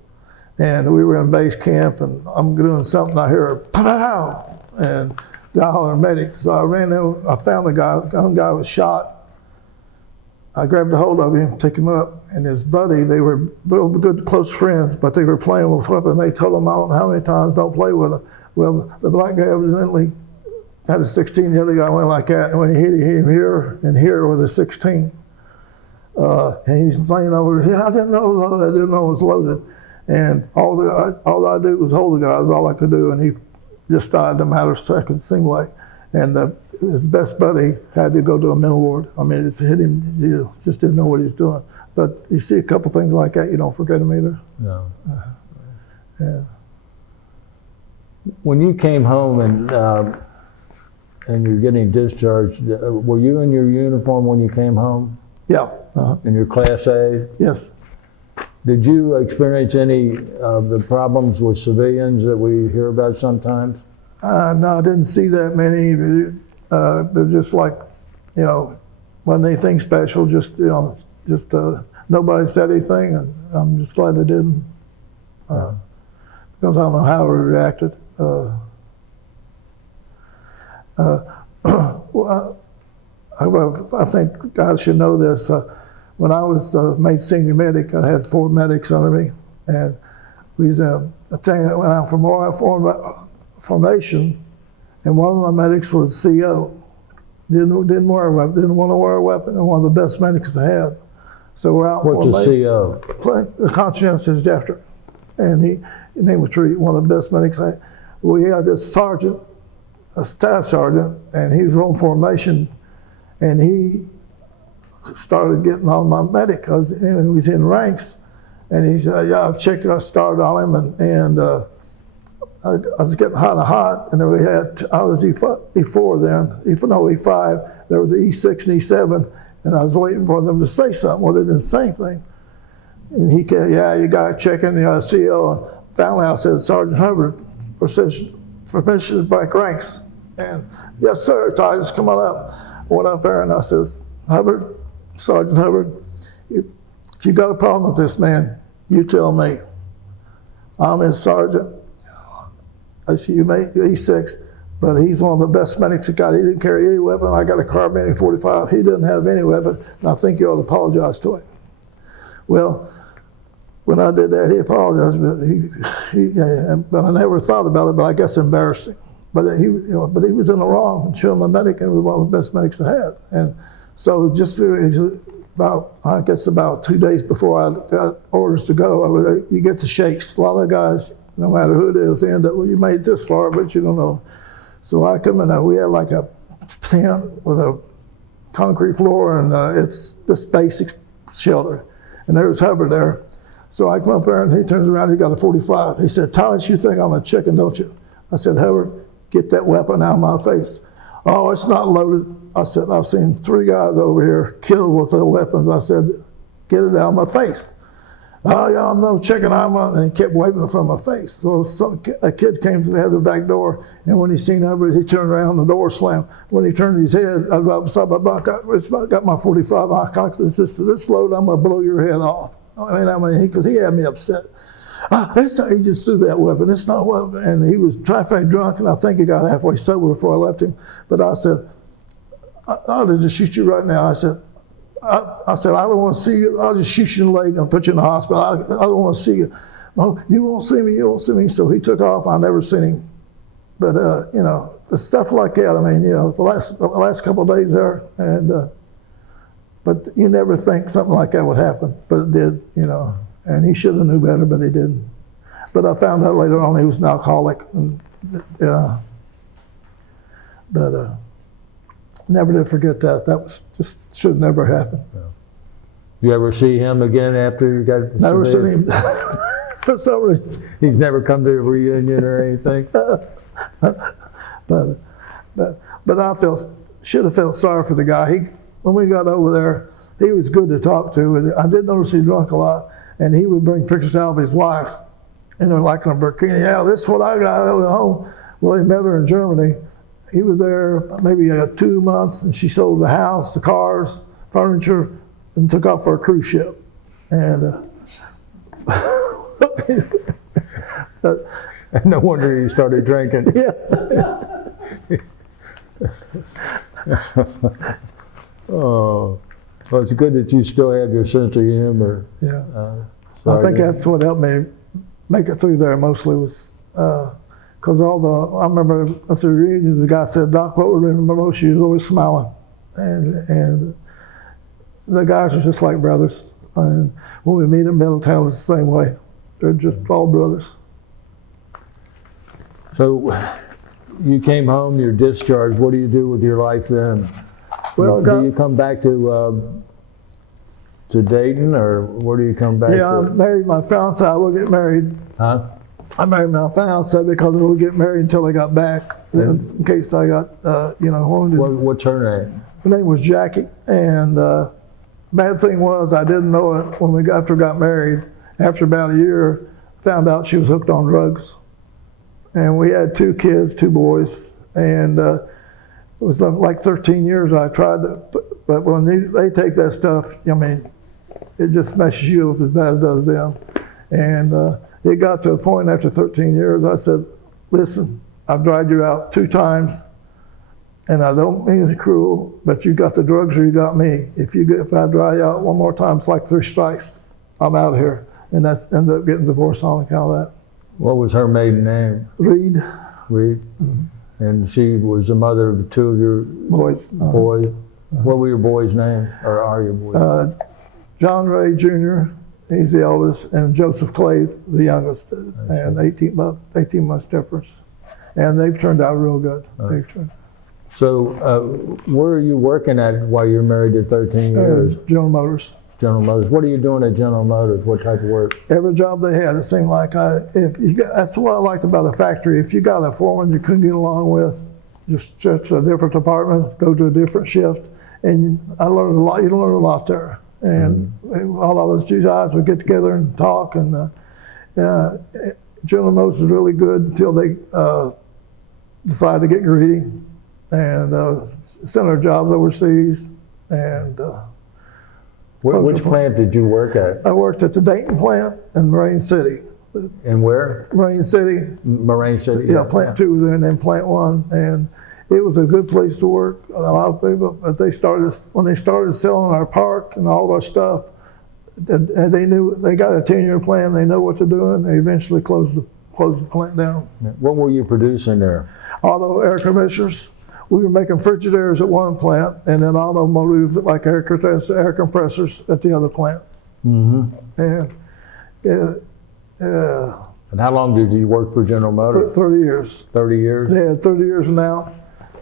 And we were in base camp, and I'm doing something, I hear a pow, and guy hollering medic. So I ran in, I found the guy, the guy was shot. I grabbed a hold of him, took him up, and his buddy, they were good, close friends, but they were playing with weapons. They told him, I don't know how many times, don't play with him. Well, the black guy evidently had a 16, the other guy went like that, and when he hit him here and here with a 16. And he's laying over here. I didn't know it was loaded. I didn't know it was loaded. And all I did was hold the guy. That's all I could do. And he just died in a matter of seconds, seemed like. And his best buddy had to go to a mental ward. I mean, it hit him. You just didn't know what he was doing. But you see a couple things like that, you don't forget them either. No. Yeah. When you came home and you're getting discharged, were you in your uniform when you came home? Yeah. In your Class A? Yes. Did you experience any of the problems with civilians that we hear about sometimes? No, I didn't see that many. They're just like you know, wasn't anything special. Just nobody said anything, and I'm just glad they didn't, because I don't know how I reacted. Well, I think guys should know this. When I was made senior medic, I had 4 medics under me, and we was a thing that went out for more formation, and one of my medics was CO. Didn't wear a weapon, didn't want to wear a weapon, and one of the best medics I had. So we're out. What's a CO? A conscientious objector, and his name was Tree, one of the best medics I had. We had this sergeant, a staff sergeant, and he was on formation, and he started getting on my medic because he was in ranks, and he said, "Yeah, I've checked." I started on him, and I was getting hot, and then I was E4 then, E5. There was E6 and E7, and I was waiting for them to say something. Well, they didn't say anything, and he came, "Yeah, you got to check in the CO." And finally, I said, "Sergeant Hubbard, permission to break ranks." And, "Yes, sir, Titus, come on up." I went up there and I says, "Hubbard, Sergeant Hubbard, if you got a problem with this man, you tell me. I'm his sergeant. I see you mate, E6, but he's one of the best medics I got. He didn't carry any weapon. I got a carbine 45. He didn't have any weapon, and I think you ought to apologize to him." Well, when I did that, he apologized, but I never thought about it. But I guess embarrassed him. But he was in the wrong. Showing my medic, and was one of the best medics I had. And so just about 2 days before I got orders to go, you get the shakes. A lot of guys, no matter who it is, they end up, "Well, you made it this far, but you don't know." So I come in, we had like a tent with a concrete floor, and it's just basic shelter. And there was Hubbard there. So I come up there, and he turns around, he got a 45. He said, "Titus, you think I'm a chicken, don't you?" I said, "Hubbard, get that weapon out of my face." "Oh, it's not loaded." I said, "I've seen 3 guys over here killed with their weapons." I said, "Get it out of my face." "Oh, yeah, I'm no chicken, and he kept waving it from my face. So a kid came to the back door, and when he seen Hubbard, he turned around, the door slammed. When he turned his head, I was right beside my bunk. I got my 45. I cocked this load, I'm going to blow your head off. Because he had me upset. He just threw that weapon. It's not a weapon. And he was traffic drunk, and I think he got halfway sober before I left him. But I said, "I'll just shoot you right now." I said, I don't want to see you. I'll just shoot you in the leg and put you in the hospital. I don't want to see you. "Oh, you won't see me. You won't see me." So he took off. I never seen him. But the stuff like that. The last couple of days there, and but you never think something like that would happen, but it did. And he should have knew better, but he didn't. But I found out later on he was an alcoholic, and never did forget that. That was just should never happen. You ever see him again after you got? Never seen him. For some reason. He's never come to a reunion or anything. But I should have felt sorry for the guy. When we got over there, he was good to talk to. I did notice he drank a lot, and he would bring pictures out of his wife, and they're like in a burkini. "Yeah, this is what I got at home." Well, he met her in Germany. He was there maybe 2 months, and she sold the house, the cars, furniture, and took off for a cruise ship. And no wonder he started drinking. Yeah. Oh, well, it's good that you still have your sense of humor. Yeah. I think that's what helped me make it through there mostly was, because I remember at the reunions, the guy said, "Doc, what were in the most?" He was always smiling. And the guys are just like brothers. And when we meet at Middletown, it's the same way. They're just all brothers. So you came home, you're discharged. What do you do with your life then? Well, do you come back to Dayton, or where do you come back to? Yeah, I married my fiance. I will get married. Huh? I married my fiance because I would get married until I got back, in case I got, wounded. What's her name? Her name was Jackie, and bad thing was I didn't know it when after we got married. After about a year, found out she was hooked on drugs, and we had 2 kids, 2 boys, and it was like 13 years I tried to, but when they take that stuff, I mean, it just messes you up as bad as it does them. And it got to a point after 13 years, I said, listen, I've dried you out 2 times, and I don't mean it's cruel, but you got the drugs or you got me. If I dry you out one more time, it's like 3 strikes. I'm out of here. And that's ended up getting divorced on account of that. What was her maiden name? Reed. Reed. Mm-hmm. And she was the mother of 2 of your boys. Boys. What were your boys' names, or are your boys? John Ray Jr., he's the eldest, and Joseph Clay, the youngest, and 18 months difference. And they've turned out real good. So where are you working at while you're married to 13 years? General Motors. General Motors. What are you doing at General Motors? What type of work? Every job they had, it seemed like that's what I liked about the factory. If you got a foreman you couldn't get along with, just switch to a different department, go to a different shift, and I learned a lot. You learn a lot there. And all of us guys would get together and talk. And General Motors was really good until they decided to get greedy and sent our jobs overseas. And which plant did you work at? I worked at the Dayton plant in Moraine City. And where? Moraine City. Moraine City. Yeah, plant 2 was there, and then plant 1, and it was a good place to work. A lot of people, but when they started selling our park and all of our stuff, and they got a 10-year plan. They know what they're doing. They eventually closed the plant down. What were you producing there? Auto air conditioners. We were making Frigidaires at one plant, and then automotive, like air compressors at the other plant. Mm-hmm. And how long did you work for General Motors? 30 years. 30 years? They had 30 years now.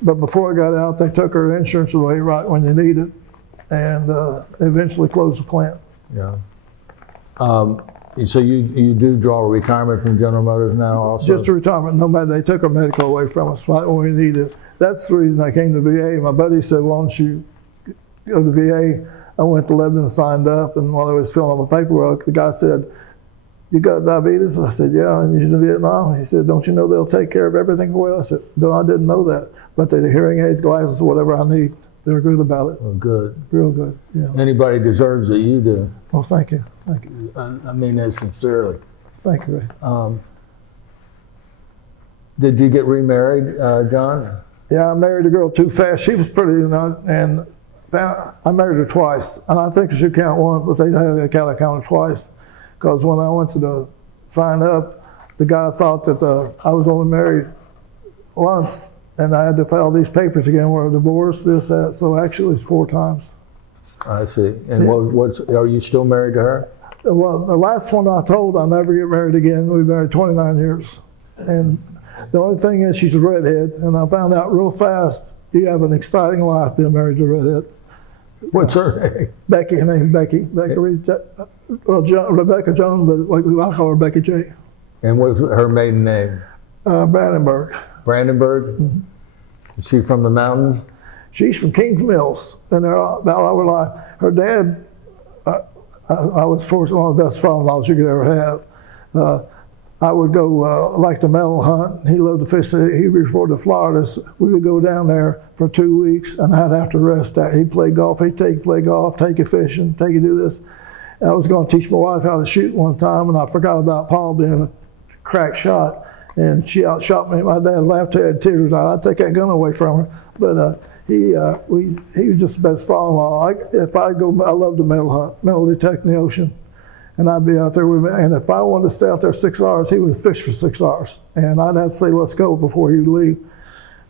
But before I got out, they took our insurance away right when you need it, and eventually closed the plant. Yeah. So you do draw a retirement from General Motors now also? Just a retirement. They took our medical away from us right when we needed it. That's the reason I came to VA. My buddy said, why don't you go to VA? I went to Lebanon, signed up, and while I was filling out the paperwork, the guy said, you got diabetes? I said, yeah, and you're in Vietnam? He said, don't you know they'll take care of everything for you? I said, no, I didn't know that. But the hearing aids, glasses, whatever I need, they're good about it. Well, good. Real good, yeah. Anybody deserves it, you do. Well, thank you. Thank you. I mean that sincerely. Thank you, Ray. Did you get remarried, John? Yeah, I married a girl too fast. She was pretty, and I married her twice. And I think I should count one, but they had to count her twice. Because when I went to sign up, the guy thought that I was only married once, and I had to file these papers again where a divorce, this, that. So actually it's 4 times. I see. And are you still married to her? Well, the last one I told I'll never get married again. We've been married 29 years. And the only thing is she's a redhead, and I found out real fast you have an exciting life being married to a redhead. What's her name? Becky. Her name's Becky. Becky Reed. Well, Rebecca Jones, but I call her Becky J. And what's her maiden name? Brandenburg. Brandenburg? Mm-hmm. Is she from the mountains? She's from Kings Mills, and they're about all her life. Her dad, I was fortunate, one of the best father-in-laws you could ever have. I would go like the metal hunt. He loved to fish. He reported to Florida. So we would go down there for 2 weeks, and I'd have to rest that. He'd play golf. He'd play golf, take you fishing, take you do this. And I was going to teach my wife how to shoot one time, and I forgot about Paul being a crack shot, and she outshot me. My dad laughed, had tears out. I'd take that gun away from her, but he was just the best father-in-law. I loved to metal hunt, metal detect in the ocean. And I'd be out there with him. And if I wanted to stay out there 6 hours, he would fish for 6 hours. And I'd have to say, let's go before he'd leave.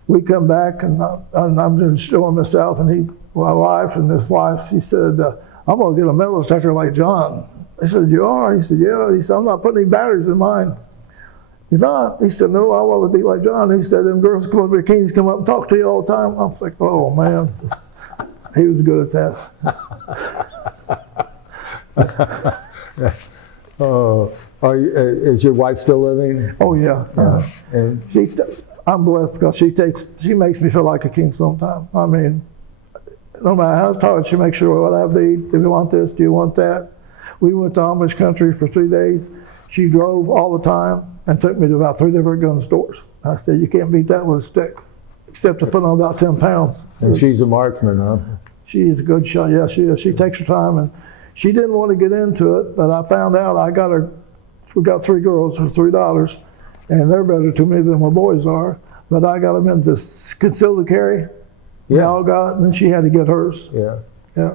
We'd come back, and I'm just showing myself. And my wife and this wife, she said, I'm going to get a metal detector like John. I said, you are? He said, yeah. He said, I'm not putting any batteries in mine. You're not? He said, no, I want to be like John. He said, them girls come up with bikinis, come up and talk to you all the time. I was like, oh, man. He was good at that. Is your wife still living? Oh yeah. And I'm blessed because she makes me feel like a king sometimes. I mean, no matter how tired, she makes sure what I have to eat. Do you want this? Do you want that? We went to Amish country for 3 days. She drove all the time and took me to about 3 different gun stores. I said, you can't beat that with a stick. except to put on about 10 pounds. And she's a marksman, huh? She's a good shot. Yeah, she is. She takes her time, and she didn't want to get into it, but I found out I got her. We got 3 girls for $3, and they're better to me than my boys are. But I got them into concealed carry. They all got it, and then she had to get hers. Yeah. Yeah.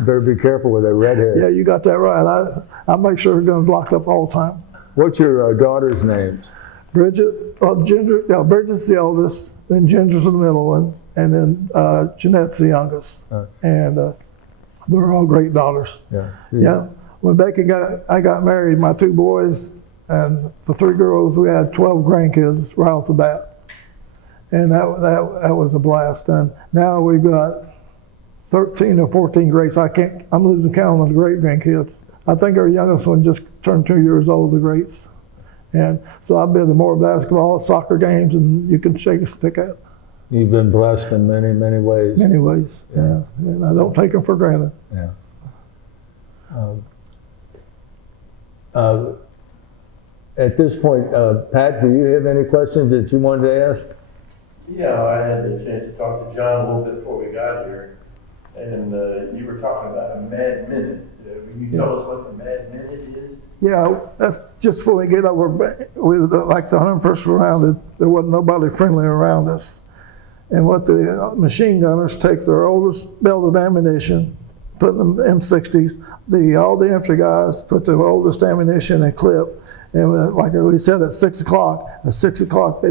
Better be careful with that redhead. Yeah, you got that right. I make sure her gun's locked up all the time. What's your daughter's names? Bridget, Ginger, yeah, Bridget's the eldest, then Ginger's the middle one, and then Jeanette's the youngest. And they're all great daughters. Yeah. When I got married, my 2 boys and the 3 girls, we had 12 grandkids right off the bat. And that was a blast. And now we've got 13 or 14 greats. I'm losing count on the great grandkids. I think our youngest one just turned 2 years old, the greats. And so I've been to more basketball, soccer games, and you can shake a stick at. You've been blessed in many, many ways. Many ways, yeah. And I don't take them for granted. Yeah. At this point, Pat, do you have any questions that you wanted to ask? Yeah, I had the chance to talk to John a little bit before we got here, and you were talking about a mad minute. Will you tell us what the mad minute is? Yeah, that's just before we get over, like the 101st round, there wasn't nobody friendly around us. And what the machine gunners take their oldest belt of ammunition, put them in M60s, all the infantry guys put their oldest ammunition and clip, and like we said, at 6 o'clock, they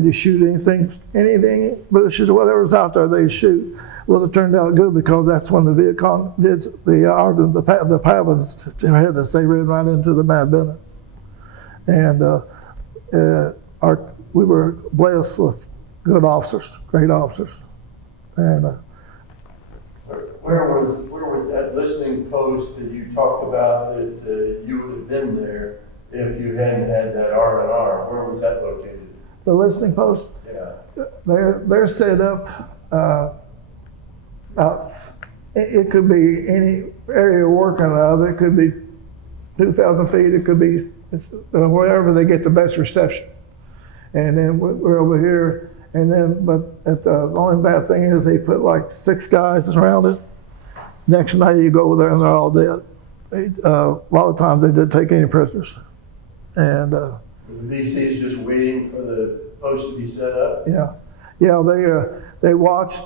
just shoot anything, bushes, whatever's out there, they shoot. Well, it turned out good because that's when the Viet Cong did the Pavans had us. They ran right into the Mad Bennett, and we were blessed with good officers, great officers, and. Where was that listening post that you talked about that you would have been there if you hadn't had that R&R? Where was that located? The listening post? Yeah. They're set up it could be any area working of. It could be 2,000 feet. It could be wherever they get the best reception. And then we're over here. And then, but the only bad thing is they put like 6 guys around it. Next night you go over there and they're all dead. A lot of times they didn't take any prisoners. And the VC is just waiting for the post to be set up? Yeah, they watched.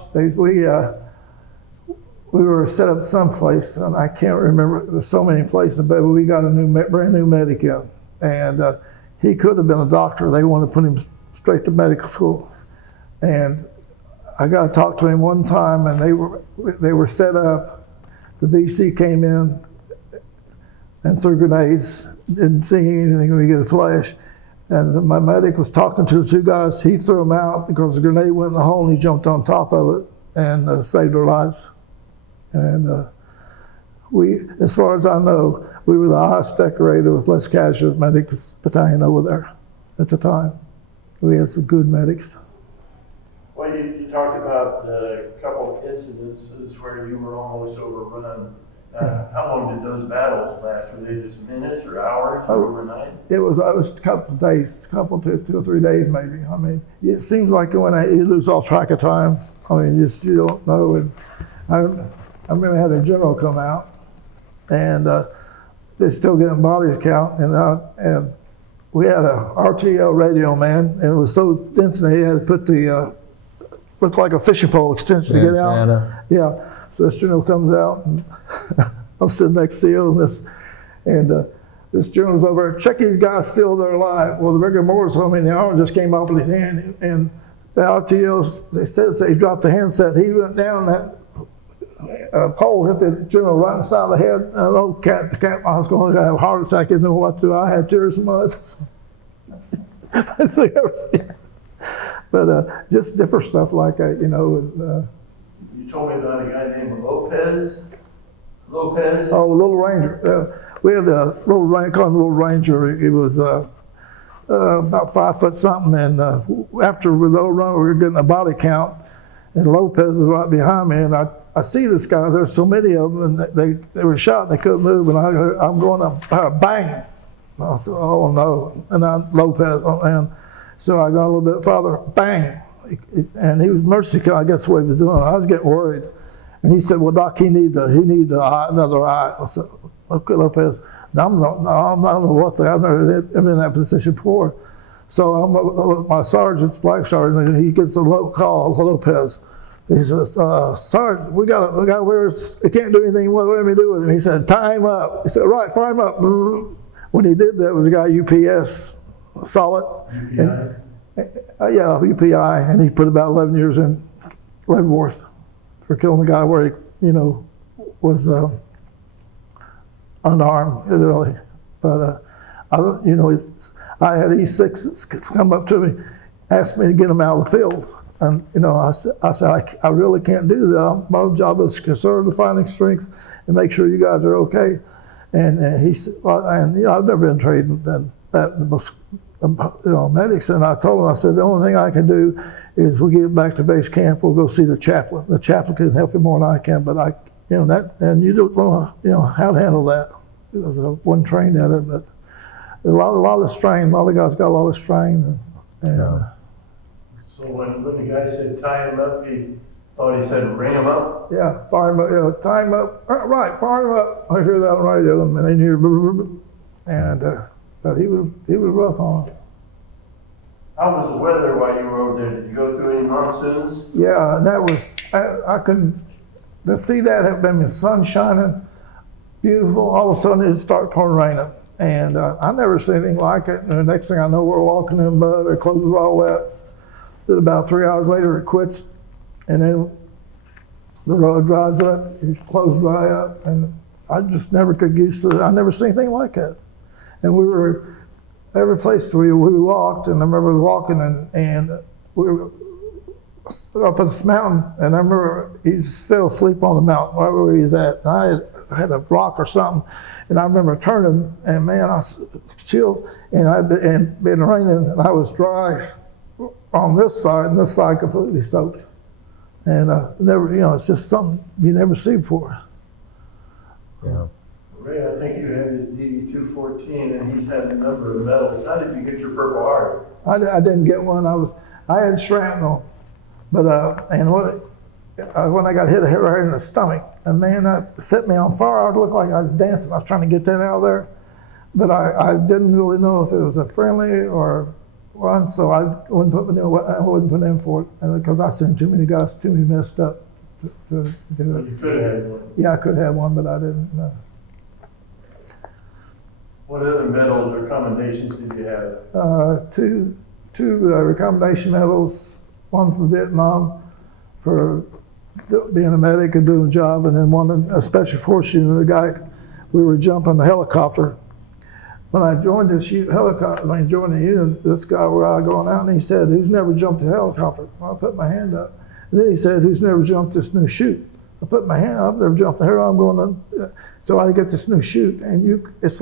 We were set up someplace, and I can't remember. There's so many places, but we got a brand new medic in, and he could have been a doctor. They wanted to put him straight to medical school, and I got to talk to him one time, and they were set up. The VC came in and threw grenades. Didn't see anything when we get a flash. And my medic was talking to the 2 guys. He threw them out because the grenade went in the hole, and he jumped on top of it and saved their lives. And as far as I know, we were the highest decorated with less casualties medic battalion over there at the time. We had some good medics. Well, you talked about a couple of incidences where you were almost overrun. How long did those battles last? Were they just minutes or hours or overnight? It was a couple of days, 2 or 3 days maybe. I mean, it seems like when you lose all track of time. I mean, you don't know. And I remember I had a general come out, and they're still getting bodies count, and we had a RTL radio man, and it was so dense that he had to put the looked like a fishing pole extension to get out. Yeah. So this general comes out, and I'm sitting next to you, and this general's over, check these guys still they're alive. Well, the rigor mortis, I mean, the arm just came off with his hand, and the RTOs, they said he dropped the handset. He went down that pole, hit the general right in the side of the head. And the cat, I was going to have a heart attack, didn't know what to do. I had tears in my eyes. Best thing I ever seen. But just different stuff like that, you know. And, you told me about a guy named Lopez. Lopez? Oh, Little Ranger. We had a little Ranger. He was about 5 foot something. And after the little run, we were getting a body count. And Lopez was right behind me. And I see this guy. There's so many of them. And they were shot. And they couldn't move. And I'm going to bang. I said, oh, no. And Lopez. And so I got a little bit farther. Bang. and he was emergency, I guess what he was doing. I was getting worried. And he said, well, Doc, he need another eye. I said, okay, Lopez, no, I don't know what's that. I've never been in that position before. So my sergeant's black sergeant, and he gets a call, Lopez. He says, Sergeant, we got where it can't do anything. What do we do with him? He said, tie him up. He said, right, fire him up. When he did that, it was a guy UPS, solid. UPI? Yeah, UPI, and he put about 11 years in Leavenworth for killing the guy where he, was unarmed, really. But I had E6s come up to me, asked me to get him out of the field. And, I said, I really can't do that. My job is to conserve the fighting strength and make sure you guys are okay. And he said, I've never been trained in that, medics. And I told him, I said, the only thing I can do is we'll get back to base camp. We'll go see the chaplain. The chaplain can help you more than I can, but and you don't know, how to handle that. Because I wasn't trained at it, but a lot of strain. A lot of guys got a lot of strain. So when the guy said tie him up, he thought he said ring him up? Yeah, fire him up, tie him up. Right, fire him up. I hear that on radio, and then hear, but he was rough on it. How was the weather while you were over there? Did you go through any monsoons? Yeah, and that was, I couldn't, to see that have been the sun shining, beautiful, all of a sudden it started pouring raining. And I never seen anything like it. And the next thing I know, we're walking in mud, our clothes are all wet. Then about 3 hours later, it quits. And then the road dries up, your clothes dry up. And I just never could get used to it. I never seen anything like that. And we were, every place we walked, and I remember walking and we were up on this mountain, and I remember he just fell asleep on the mountain right where he was at. And I had a rock or something, and I remember turning, and man, I was chilled, and been raining, and I was dry on this side, and this side completely soaked. And never, it's just something you never see before. Yeah. Ray, I think you had his DD-214, and he's had a number of medals. How did you get your Purple Heart? I didn't get one. I had shrapnel, but when I got hit right in the stomach, and man, that set me on fire. I looked like I was dancing. I was trying to get that out of there, but I didn't really know if it was a friendly or one, so I wouldn't put in for it, and because I seen too many guys, too many messed up to do it. You could have had one. Yeah, I could have one, but I didn't. What other medals or commendations did you have? Two recommendation medals, one from Vietnam for being a medic and doing a job, and then one in a special force unit. The guy, we were jumping the helicopter. When I joined this helicopter, when I joined the unit, this guy where I was going out, and he said, "Who's never jumped a helicopter?" I put my hand up. And then he said, "Who's never jumped this new chute?" I put my hand up. I've never jumped the here. I'm going to. So I get this new chute, and it's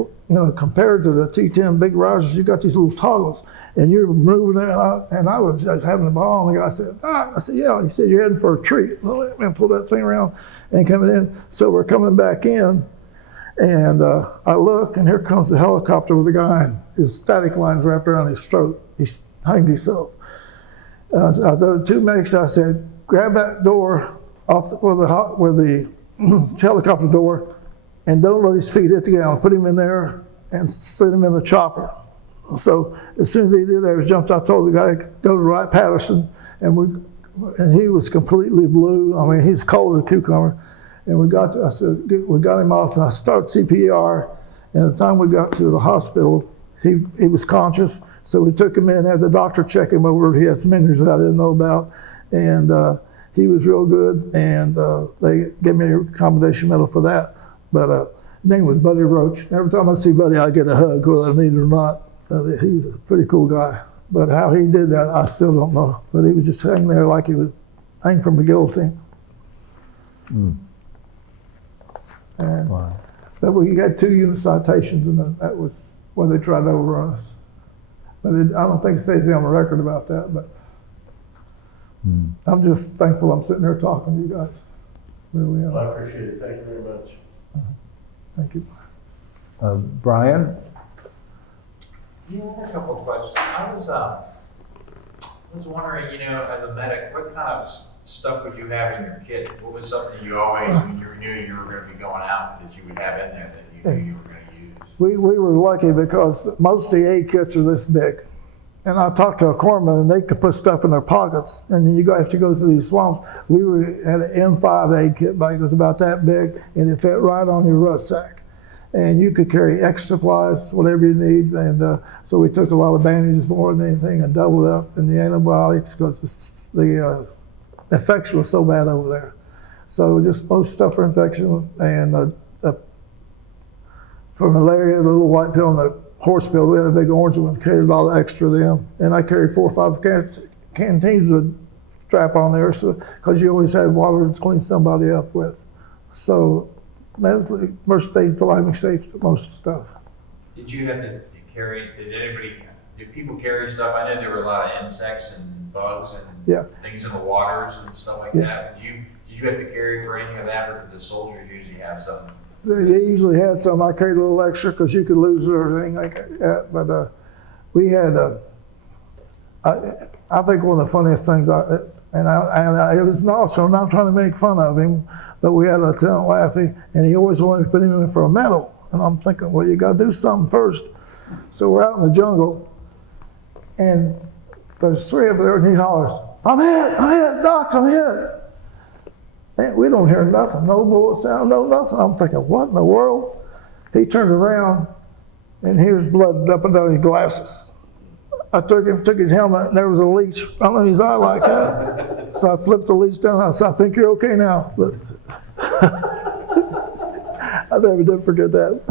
compared to the T10 big risers, you got these little toggles, and you're moving it out, and I was just having a ball, and the guy said, I said, yeah. He said, you're heading for a treat. Well, let me pull that thing around and coming in. So we're coming back in, and I look, and here comes the helicopter with the guy, and his static line's wrapped around his throat. He's hanged himself. There were two medics. I said, grab that door off where the helicopter door, and don't let his feet hit the ground. Put him in there and sit him in the chopper. So as soon as he did that, he jumped. I told the guy, go to Wright Patterson, and he was completely blue. I mean, he's cold as a cucumber. And we got him off, and I started CPR. And the time we got to the hospital, he was conscious. So we took him in, had the doctor check him over. He had some injuries that I didn't know about, and he was real good. And they gave me a commendation medal for that. But his name was Buddy Roach. Every time I see Buddy, I get a hug, whether I need it or not. He's a pretty cool guy. But how he did that, I still don't know. But he was just hanging there like he was hanging from a guillotine. Mm. And Wow. but we had 2 unit citations, and that was where they tried to overrun us. But I don't think it says on the record about that. But I'm just thankful I'm sitting there talking to you guys. Really am. Well, I appreciate it. Thank you very much. Thank you. Brian? Yeah, I had a couple of questions. I I was wondering, as a medic, what kind of stuff would you have in your kit? What was something you always, when you knew you were going to be going out, that you would have in there that you knew you were going to use? We were lucky because most of the aid kits are this big. And I talked to a corpsman and they could put stuff in their pockets. And then have to go through these swamps. We had an M5 aid kit bag. It was about that big and it fit right on your rucksack. And you could carry extra supplies, whatever you need. And so we took a lot of bandages more than anything and doubled up in the antibiotics because the infection was so bad over there. So just most stuff for infection and for malaria, the little white pill and the horse pill. We had a big orange one, carried a lot of extra of them. And I carried 4 or 5 canteens with strap on there because you always had water to clean somebody up with. So first aid to life safe, most stuff. Did you have to carry, did people carry stuff? I know there were a lot of insects and bugs and things in the waters and stuff like that. Did you have to carry for any of that, or did the soldiers usually have something? They usually had some. I carried a little extra because you could lose it or anything like that. But we had, I think one of the funniest things, it was an officer, I'm not trying to make fun of him, but we had Lieutenant Laffey, and he always wanted to put him in for a medal. And I'm thinking, well, you got to do something first. So we're out in the jungle, and there's 3 of them there, and he hollers, I'm hit, Doc, I'm hit. And we don't hear nothing, no bullet sound, no nothing. I'm thinking, what in the world? He turned around, and here's blood up and down his glasses. I took his helmet, and there was a leech on his eye like that. So I flipped the leech down, and I said, I think you're okay now. But I never did forget that.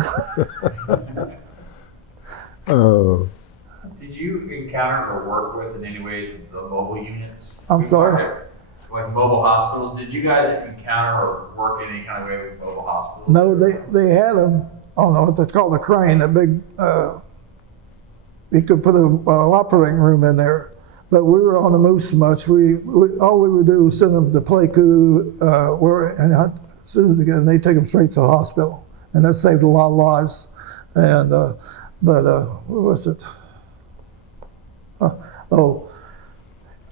Oh, Did you encounter or work with in any ways the mobile units? I'm sorry? Like mobile hospitals, did you guys encounter or work in any kind of way with mobile hospitals? No, they had them, I don't know what they call the crane, that big, you could put an operating room in there. But we were on the move so much, all we would do was send them to Pleiku, and as soon as they'd take them straight to the hospital. And that saved a lot of lives. And, what was it?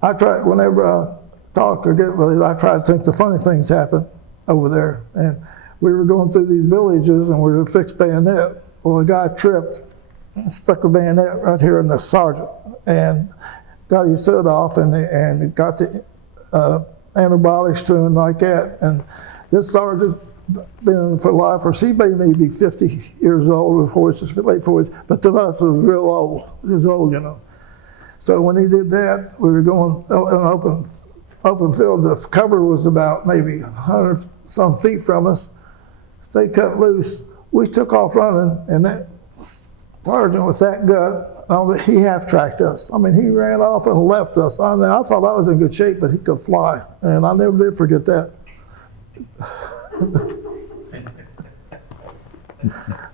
I tried, whenever I talk or get really, I try to think the funny things happen over there. And we were going through these villages and we were fixed bayonet. Well, the guy tripped and stuck the bayonet right here in the sergeant and got his foot off and got the antibiotics to him like that. And this sergeant been for life, or she may be 50 years old before it's just late 40s, but to us it was real old. He was old, So when he did that, we were going in an open field. The cover was about maybe 100 some feet from us. They cut loose. We took off running, and that sergeant with that gut, he half-tracked us. I mean, he ran off and left us. I thought I was in good shape, but he could fly, and I never did forget that.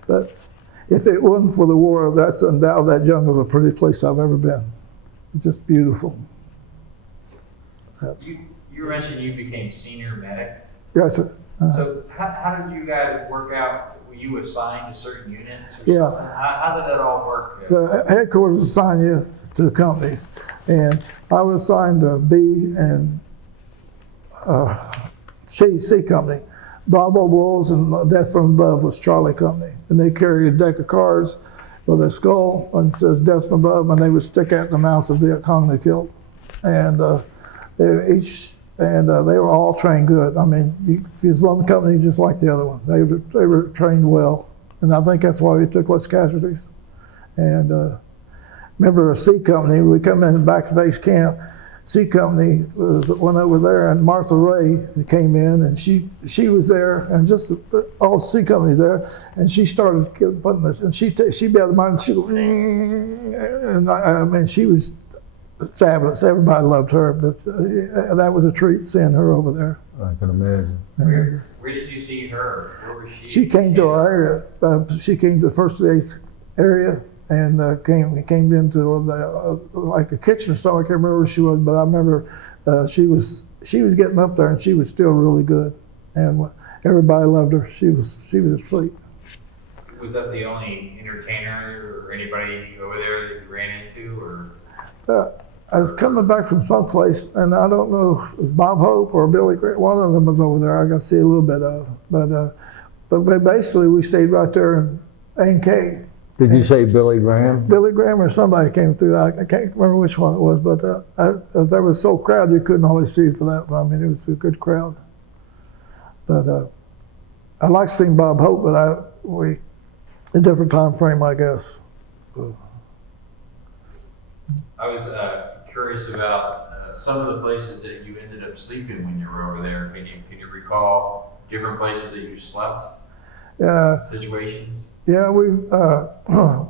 But if it wasn't for the war, that's undoubtedly that jungle's the prettiest place I've ever been. It's just beautiful. You mentioned you became senior medic. Yes, sir. So how did you guys work out? Were you assigned to certain units? Or Yeah. something? How did that all work? The headquarters assign you to the companies, and I was assigned to B and C Company. Bravo Bulls and Death from Above was Charlie Company, and they carry a deck of cards with a skull and it says Death from Above, and they would stick at the mouths of Viet Cong they killed, and they were all trained good. I mean, if you was one company just like the other one, they were trained well, and I think that's why we took less casualties. And remember a C Company, we come in back to base camp. C Company went over there, and Martha Ray came in, and she was there, and just all C Companies there, and she started putting this, and she'd be out of the mind, she go, and I mean, she was fabulous. Everybody loved her, but that was a treat seeing her over there. I can imagine. Where did you see her? Where was she? She came to our area. She came to the 1st to 8th area. And came into like a kitchen or something. I can't remember where she was, but I remember she was getting up there, and she was still really good, and everybody loved her. She was sweet. Was that the only entertainer or anybody over there that you ran into, or? I was coming back from someplace, and I don't know if it was Bob Hope or Billy Grant. One of them was over there. I got to see a little bit of. But basically, we stayed right there in A&K. Did you say Billy Graham? Billy Graham or somebody came through. I can't remember which one it was, but there was so crowded you couldn't hardly see for that. I mean, it was a good crowd. But I'd like to see Bob Hope, but a different time frame, I guess. I was curious about some of the places that you ended up sleeping when you were over there. Can you recall different places that you slept? Situations? Yeah,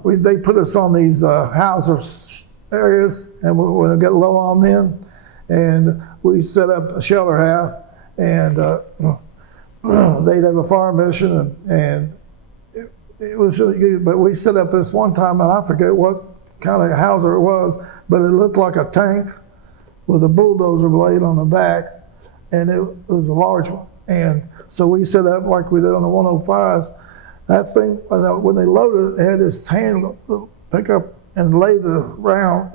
they put us on these housing areas, and we get low on men, and we set up a shelter half, and they'd have a fire mission, and it was really good. But we set up this one time, and I forget what kind of houser it was, but it looked like a tank with a bulldozer blade on the back, and it was a large one. And so we set up like we did on the 105s. That thing, when they loaded it, it had this hand pick up and lay the round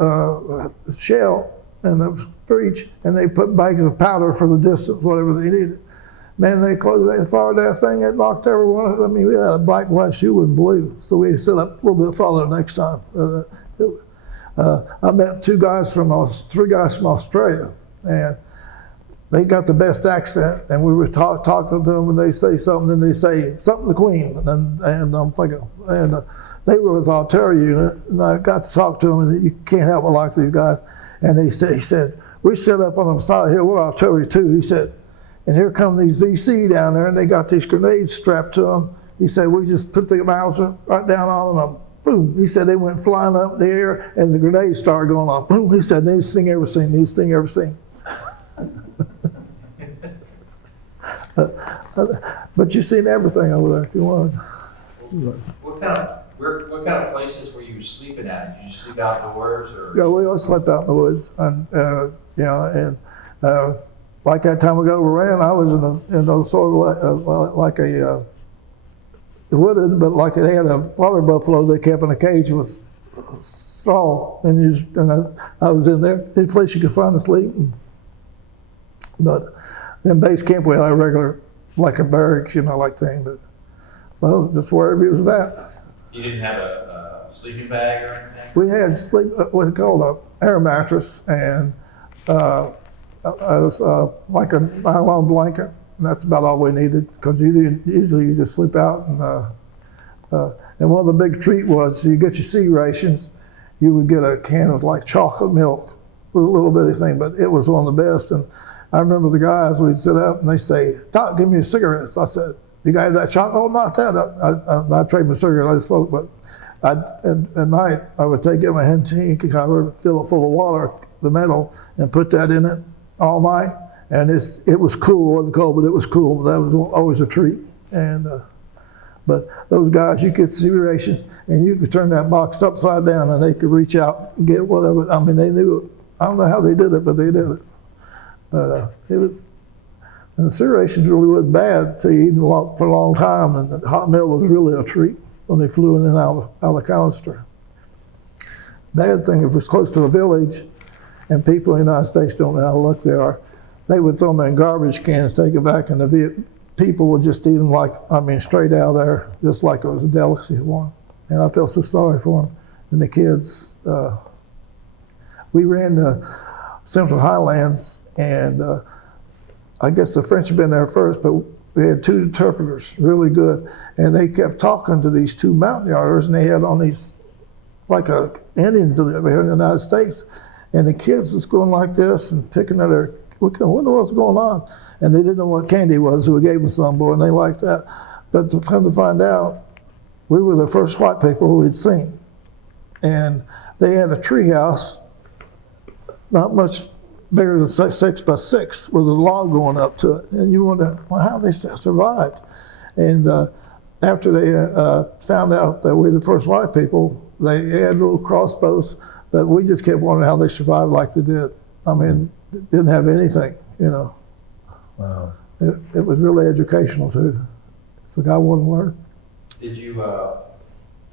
shell in the breech, and they put bags of powder for the distance, whatever they needed. Man, they fired that thing, it knocked everyone. I mean, we had a black, white, you wouldn't believe. So we set up a little bit farther next time. I met three guys from Australia, and they got the best accent, and we were talking to them, and they say something, and they say something to Queen, and I'm thinking, and they were with artillery unit, and I got to talk to them, and you can't help but like these guys. And he said, we set up on the side here, we're artillery too. He said, and here come these VC down there, and they got these grenades strapped to them. He said, we just put the Mauser right down on them, boom. He said they went flying up in the air, and the grenades started going off. Boom. He said, neatest thing ever seen, neatest thing ever seen. But you've seen everything over there if you want. What kind of places were you sleeping at? Did you sleep outdoors or? Yeah, we always slept out in the woods, and like that time we got overran, I was in those sort of like a wooded, but like they had a water buffalo they kept in a cage with straw, and I was in there, any place you could find to sleep. But then base camp we had a regular, like a barracks, like thing, but well, just wherever it was at. You didn't have a sleeping bag or anything? We had what they called a air mattress, and it was like a nylon blanket, and that's about all we needed, because usually you just sleep out. And one of the big treat was you get your C rations, you would get a can of like chocolate milk, a little bitty thing, but it was one of the best. And I remember the guys, we'd sit up and they say, Doc, give me your cigarettes. I said, you got that chocolate? Oh, not that. I trade my cigarettes, I smoke, but at night I would get my handshake, I would fill it full of water, the metal, and put that in it all night. And it was cool, it wasn't cold, but it was cool. That was always a treat. And but those guys, you get C rations, and you could turn that box upside down, and they could reach out and get whatever. I mean, they knew it. I don't know how they did it, but they did it. But it was, and the C rations really wasn't bad to eat for a long time, and the hot meal was really a treat when they flew in and out of the canister. Bad thing, if it was close to a village, and people in the United States don't know how lucky they are, they would throw them in garbage cans, take it back, and the people would just eat them straight out of there, just like it was a delicacy one. And I felt so sorry for them and the kids. We ran the Central Highlands, and I guess the French had been there first, but we had two interpreters, really good, and they kept talking to these two mountaineers, and they had on these, like Indians over here in the United States, and the kids was going like this and picking at their, we couldn't wonder what's going on, and they didn't know what candy was, so we gave them some, boy, and they liked that. But to come to find out, we were the first white people who we'd seen, and they had a tree house, not much bigger than 6 by 6, with a log going up to it. And you wonder, well, how they survived. And after they found out that we were the first white people, they had little crossbows, but we just kept wondering how they survived like they did. I mean, didn't have anything, Wow. It was really educational too. If a guy wanted to learn. Did you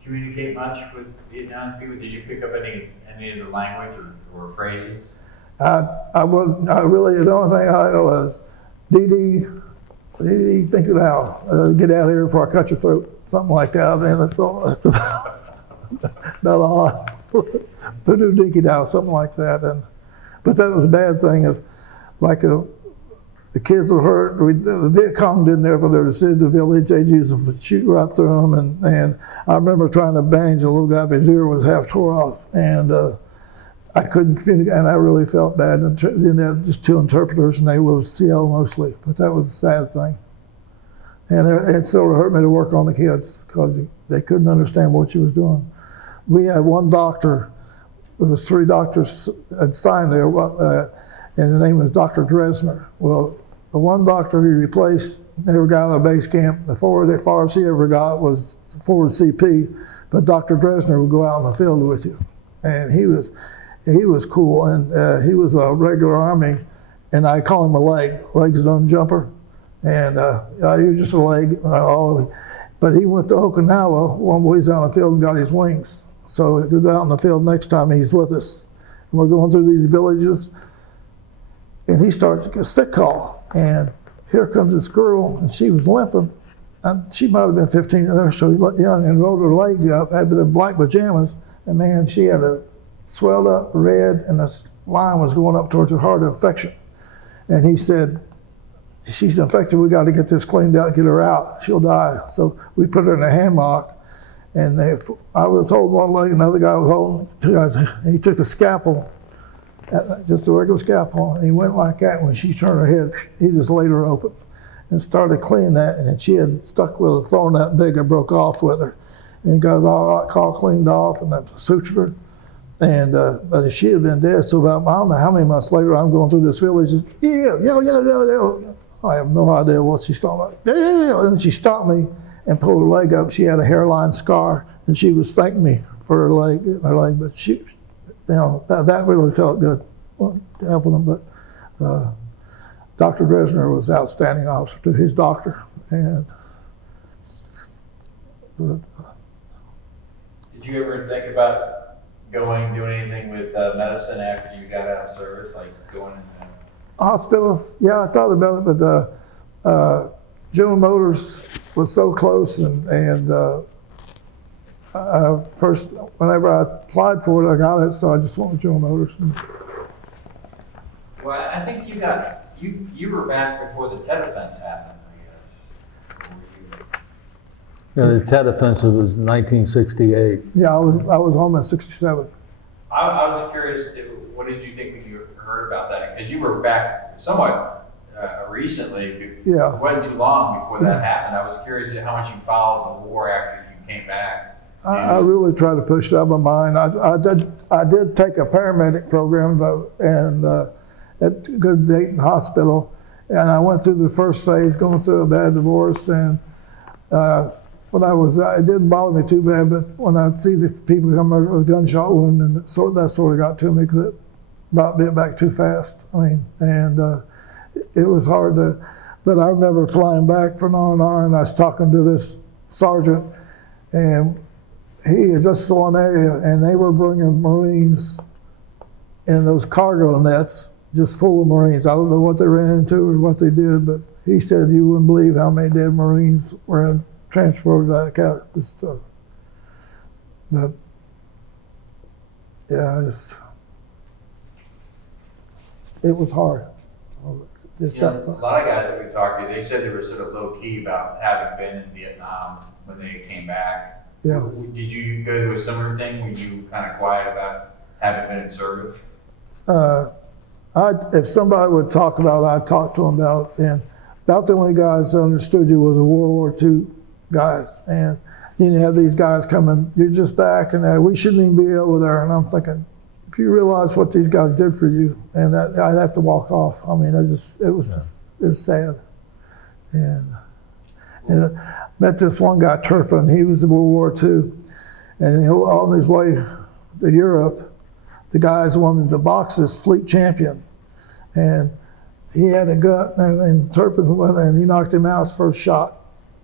communicate much with Vietnam people? Did you pick up any of the language or phrases? I really, the only thing I was, Dee, think it out. Get out of here before I cut your throat. Something like that. I mean, that's all. About all. Voodoo dinky down, something like that. But that was a bad thing. The kids were hurt. The Viet Cong didn't ever there to see the village. They used to shoot right through them. And I remember trying to bang the little guy, but his ear was half tore off. And I couldn't communicate, and I really felt bad. And then they had just 2 interpreters, and they were CL mostly. But that was a sad thing. And it sort of hurt me to work on the kids because they couldn't understand what she was doing. We had one doctor. There was 3 doctors had signed there, and the name was Dr. Dresner. Well, the one doctor he replaced never got out of base camp. The farthest he ever got was forward CP, but Dr. Dresner would go out in the field with you, and he was cool, and he was a regular Army, and I call him a legs done jumper, and he was just a leg. But he went to Okinawa one way he's out in the field and got his wings. So he'll go out in the field next time he's with us. And we're going through these villages, and he starts to get a sick call. And here comes this girl, and she was limping. And she might have been 15 or so young, and rolled her leg up, had the black pajamas, and man, she had a swelled up red, and the line was going up towards her heart infection. And he said, she's infected, we got to get this cleaned out, get her out, she'll die. So we put her in a hammock, and I was holding one leg, another guy was holding 2 guys. He took a scalpel, just a regular scalpel, and he went like that. When she turned her head, he just laid her open and started cleaning that, and she had stuck with a thorn that big and broke off with her. And he got it all cleaned off and sutured her. And but if she had been dead, so about, I don't know how many months later, I'm going through this village. Yeah. I have no idea what she's talking about. Yeah. And she stopped me and pulled her leg up. She had a hairline scar, and she was thanking me for her leg. But she, that really felt good, helping them. But Dr. Dresner was an outstanding officer to his doctor, and. Did you ever think about doing anything with medicine after you got out of service, like going in hospital? Yeah, I thought about it, but General Motors was so close, and first, whenever I applied for it, I got it, so I just went with General Motors. Well, I think you were back before the Tet Offense happened, I guess. Yeah, the Tet Offensive was 1968. Yeah, I was home in '67. I was curious, what did you think when you heard about that? Because you were back somewhat recently. Yeah. It wasn't too long before that happened. I was curious how much you followed the war after you came back. I really tried to push it out of my mind. I did take a paramedic program, and at a good Dayton Hospital, and I went through the first phase, going through a bad divorce, and it didn't bother me too bad, but when I'd see the people come over with a gunshot wound, and that sort of got to me because it brought me back too fast. I mean, and it was hard but I remember flying back from R&R, and I was talking to this sergeant, and he had just the one area, and they were bringing Marines in those cargo nets, just full of Marines. I don't know what they ran into or what they did, but he said you wouldn't believe how many dead Marines were transported out of this stuff. But yeah, it was hard. A lot of guys that we talked to, they said they were sort of low key about having been in Vietnam when they came back. Yeah. Did you go through a similar thing? Were you kind of quiet about having been in service? If somebody would talk about it, I'd talk to them about it. And about the only guys that understood you was the World War II guys. And you have these guys coming, you're just back, and we shouldn't even be over there. And I'm thinking, if you realize what these guys did for you, and I'd have to walk off. I mean, it was sad. And I met this one guy, Turpin. He was in World War II, and on his way to Europe, the guys wanted to box this fleet champion, and he had a gut and everything. Turpin went and he knocked him out his first shot,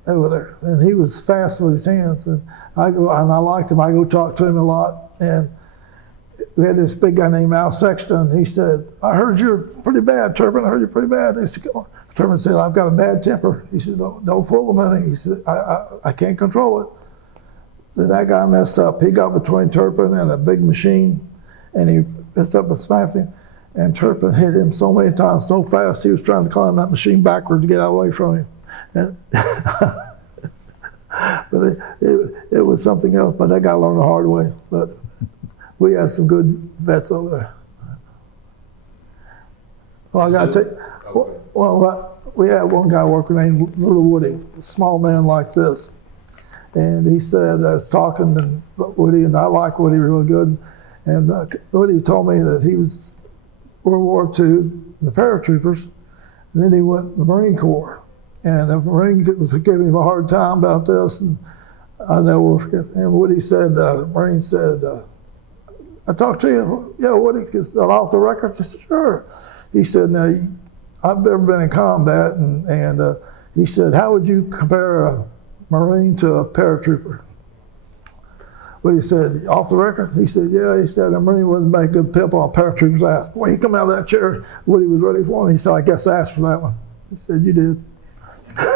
over there, and he was fast with his hands. And I liked him. I go talk to him a lot, and we had this big guy named Al Sexton. He said, "I heard you're pretty bad, Turpin. I heard you're pretty bad." He said, Turpin said, "I've got a bad temper." He said, "Don't fool with me." He said, I can't control it." Then that guy messed up. He got between Turpin and a big machine, and he messed up and smacked him. And Turpin hit him so many times, so fast, he was trying to climb that machine backwards to get away from him. And but it was something else. But that guy learned the hard way. But we had some good vets over there. Well, I got to take. Well, we had one guy working named Little Woody, a small man like this. And he said, I was talking to Woody, and I like Woody really good. And Woody told me that he was World War II, the paratroopers, and then he went to the Marine Corps. And the Marine was giving him a hard time about this. And I know, and Woody said, the Marine said, "I talked to you." "Yeah, Woody, is that off the record?" I said, "Sure." He said, "Now, I've never been in combat." And he said, "How would you compare a Marine to a paratrooper?" Woody said, "Off the record?" He said, "Yeah." He said, "A Marine wouldn't make a good pimp on a paratrooper's ass." Boy, he come out of that chair. Woody was ready for him. He said, "I guess I asked for that one." He said, "You did." I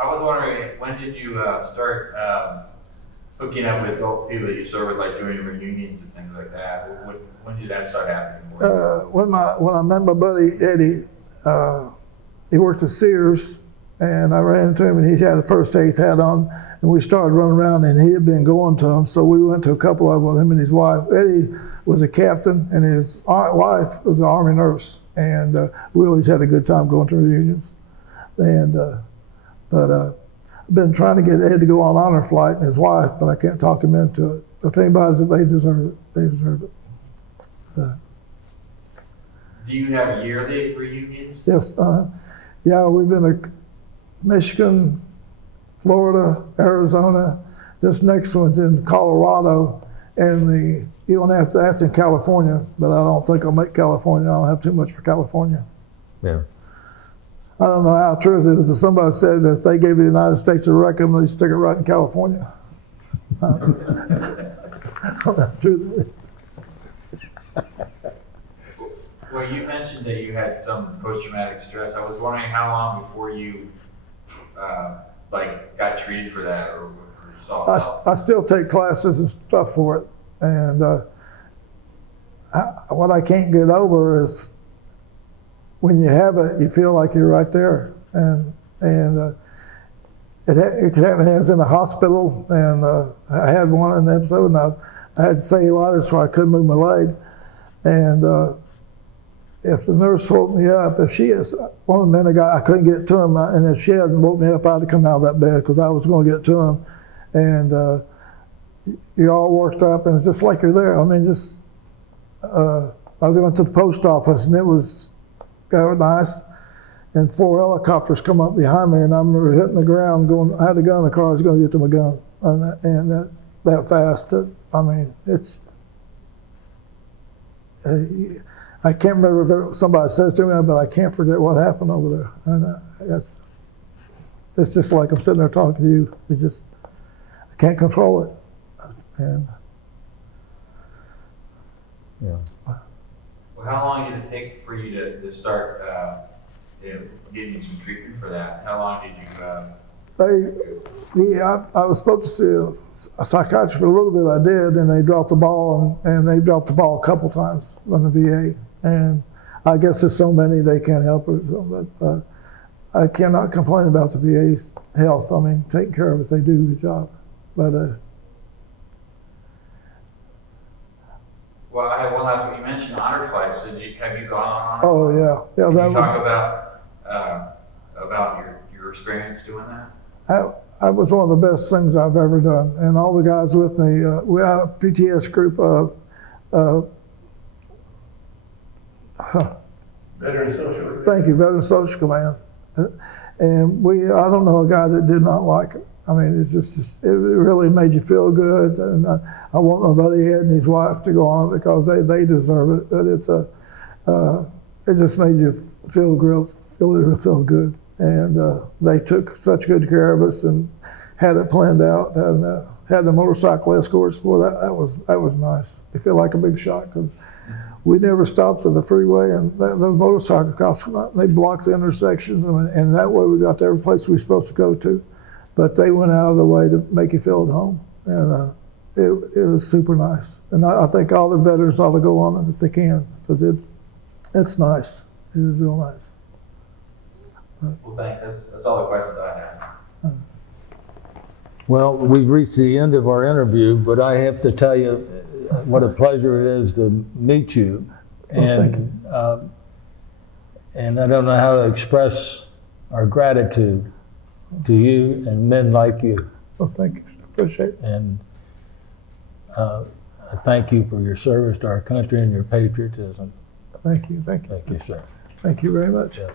was wondering, when did you start hooking up with people that you serve with, like doing reunions and things like that? When did that start happening? When I met my buddy Eddie, he worked at Sears, and I ran into him, and he had a first aid hat on, and we started running around, and he had been going to them, so we went to a couple of them with him and his wife. Eddie was a captain, and his wife was an Army nurse, and we always had a good time going to reunions. But I've been trying to get Ed to go on honor flight and his wife, but I can't talk him into it. If anybody's, they deserve it. They deserve it. Do you have yearly reunions? Yes. Yeah, we've been to Michigan, Florida, Arizona. This next one's in Colorado, and you don't have to. That's in California, but I don't think I'll make California. I don't have too much for California. Yeah. I don't know how true it is, but somebody said that if they gave the United States a record, they'd stick it right in California. I don't know how true that is. Well, you mentioned that you had some post-traumatic stress. I was wondering how long before you got treated for that or saw help? I still take classes and stuff for it, and what I can't get over is when you have it, you feel like you're right there, and it could happen. I was in a hospital, and I had one in the episode, and I had cellulitis where I couldn't move my leg, and if the nurse woke me up, if she is one of the men, I couldn't get to him, and if she hadn't woke me up, I'd have come out of that bed because I was going to get to him, and you're all worked up, and it's just like you're there. I mean, I was going to the post office, and it was nice, and 4 helicopters come up behind me, and I remember hitting the ground, going. I had a gun in the car. I was going to get to my gun, and that fast. I mean, it's. I can't remember if somebody says to me, but I can't forget what happened over there. And it's just like I'm sitting there talking to you. I can't control it. And Yeah. Well, how long did it take for you to start getting some treatment for that? How long did you? I was supposed to see a psychiatrist for a little bit. I did, and they dropped the ball, and they dropped the ball a couple times from the VA. And I guess there's so many they can't help it. But I cannot complain about the VA's health. I mean, taking care of it, they do the job. But well, I have one last one. You mentioned honor flights. So have you gone on honor? oh yeah. Can you talk about your experience doing that? That was one of the best things I've ever done. And all the guys with me, we have a PTS group. Veteran Social. Thank you, Veteran Social Command. And I don't know a guy that did not like it. I mean, it really made you feel good. And I want my buddy Ed and his wife to go on it because they deserve it. But it just made you feel good. And they took such good care of us and had it planned out, and had the motorcycle escorts. Boy, that was nice. They feel like a big shot, because we never stopped at the freeway, and the motorcycle cops, they blocked the intersections, and that way we got to every place we were supposed to go to. But they went out of their way to make you feel at home, and it was super nice. And I think all the veterans ought to go on it if they can, because it's nice. It is real nice. Well, thanks. That's all the questions I have. Well, we've reached the end of our interview, but I have to tell you what a pleasure it is to meet you. Well, thank And I don't know how to express our gratitude to you and men like you. Well, thank you. Appreciate it. And I thank you for your service to our country and your patriotism. Thank you. Thank you, sir. Thank you very much. Yeah.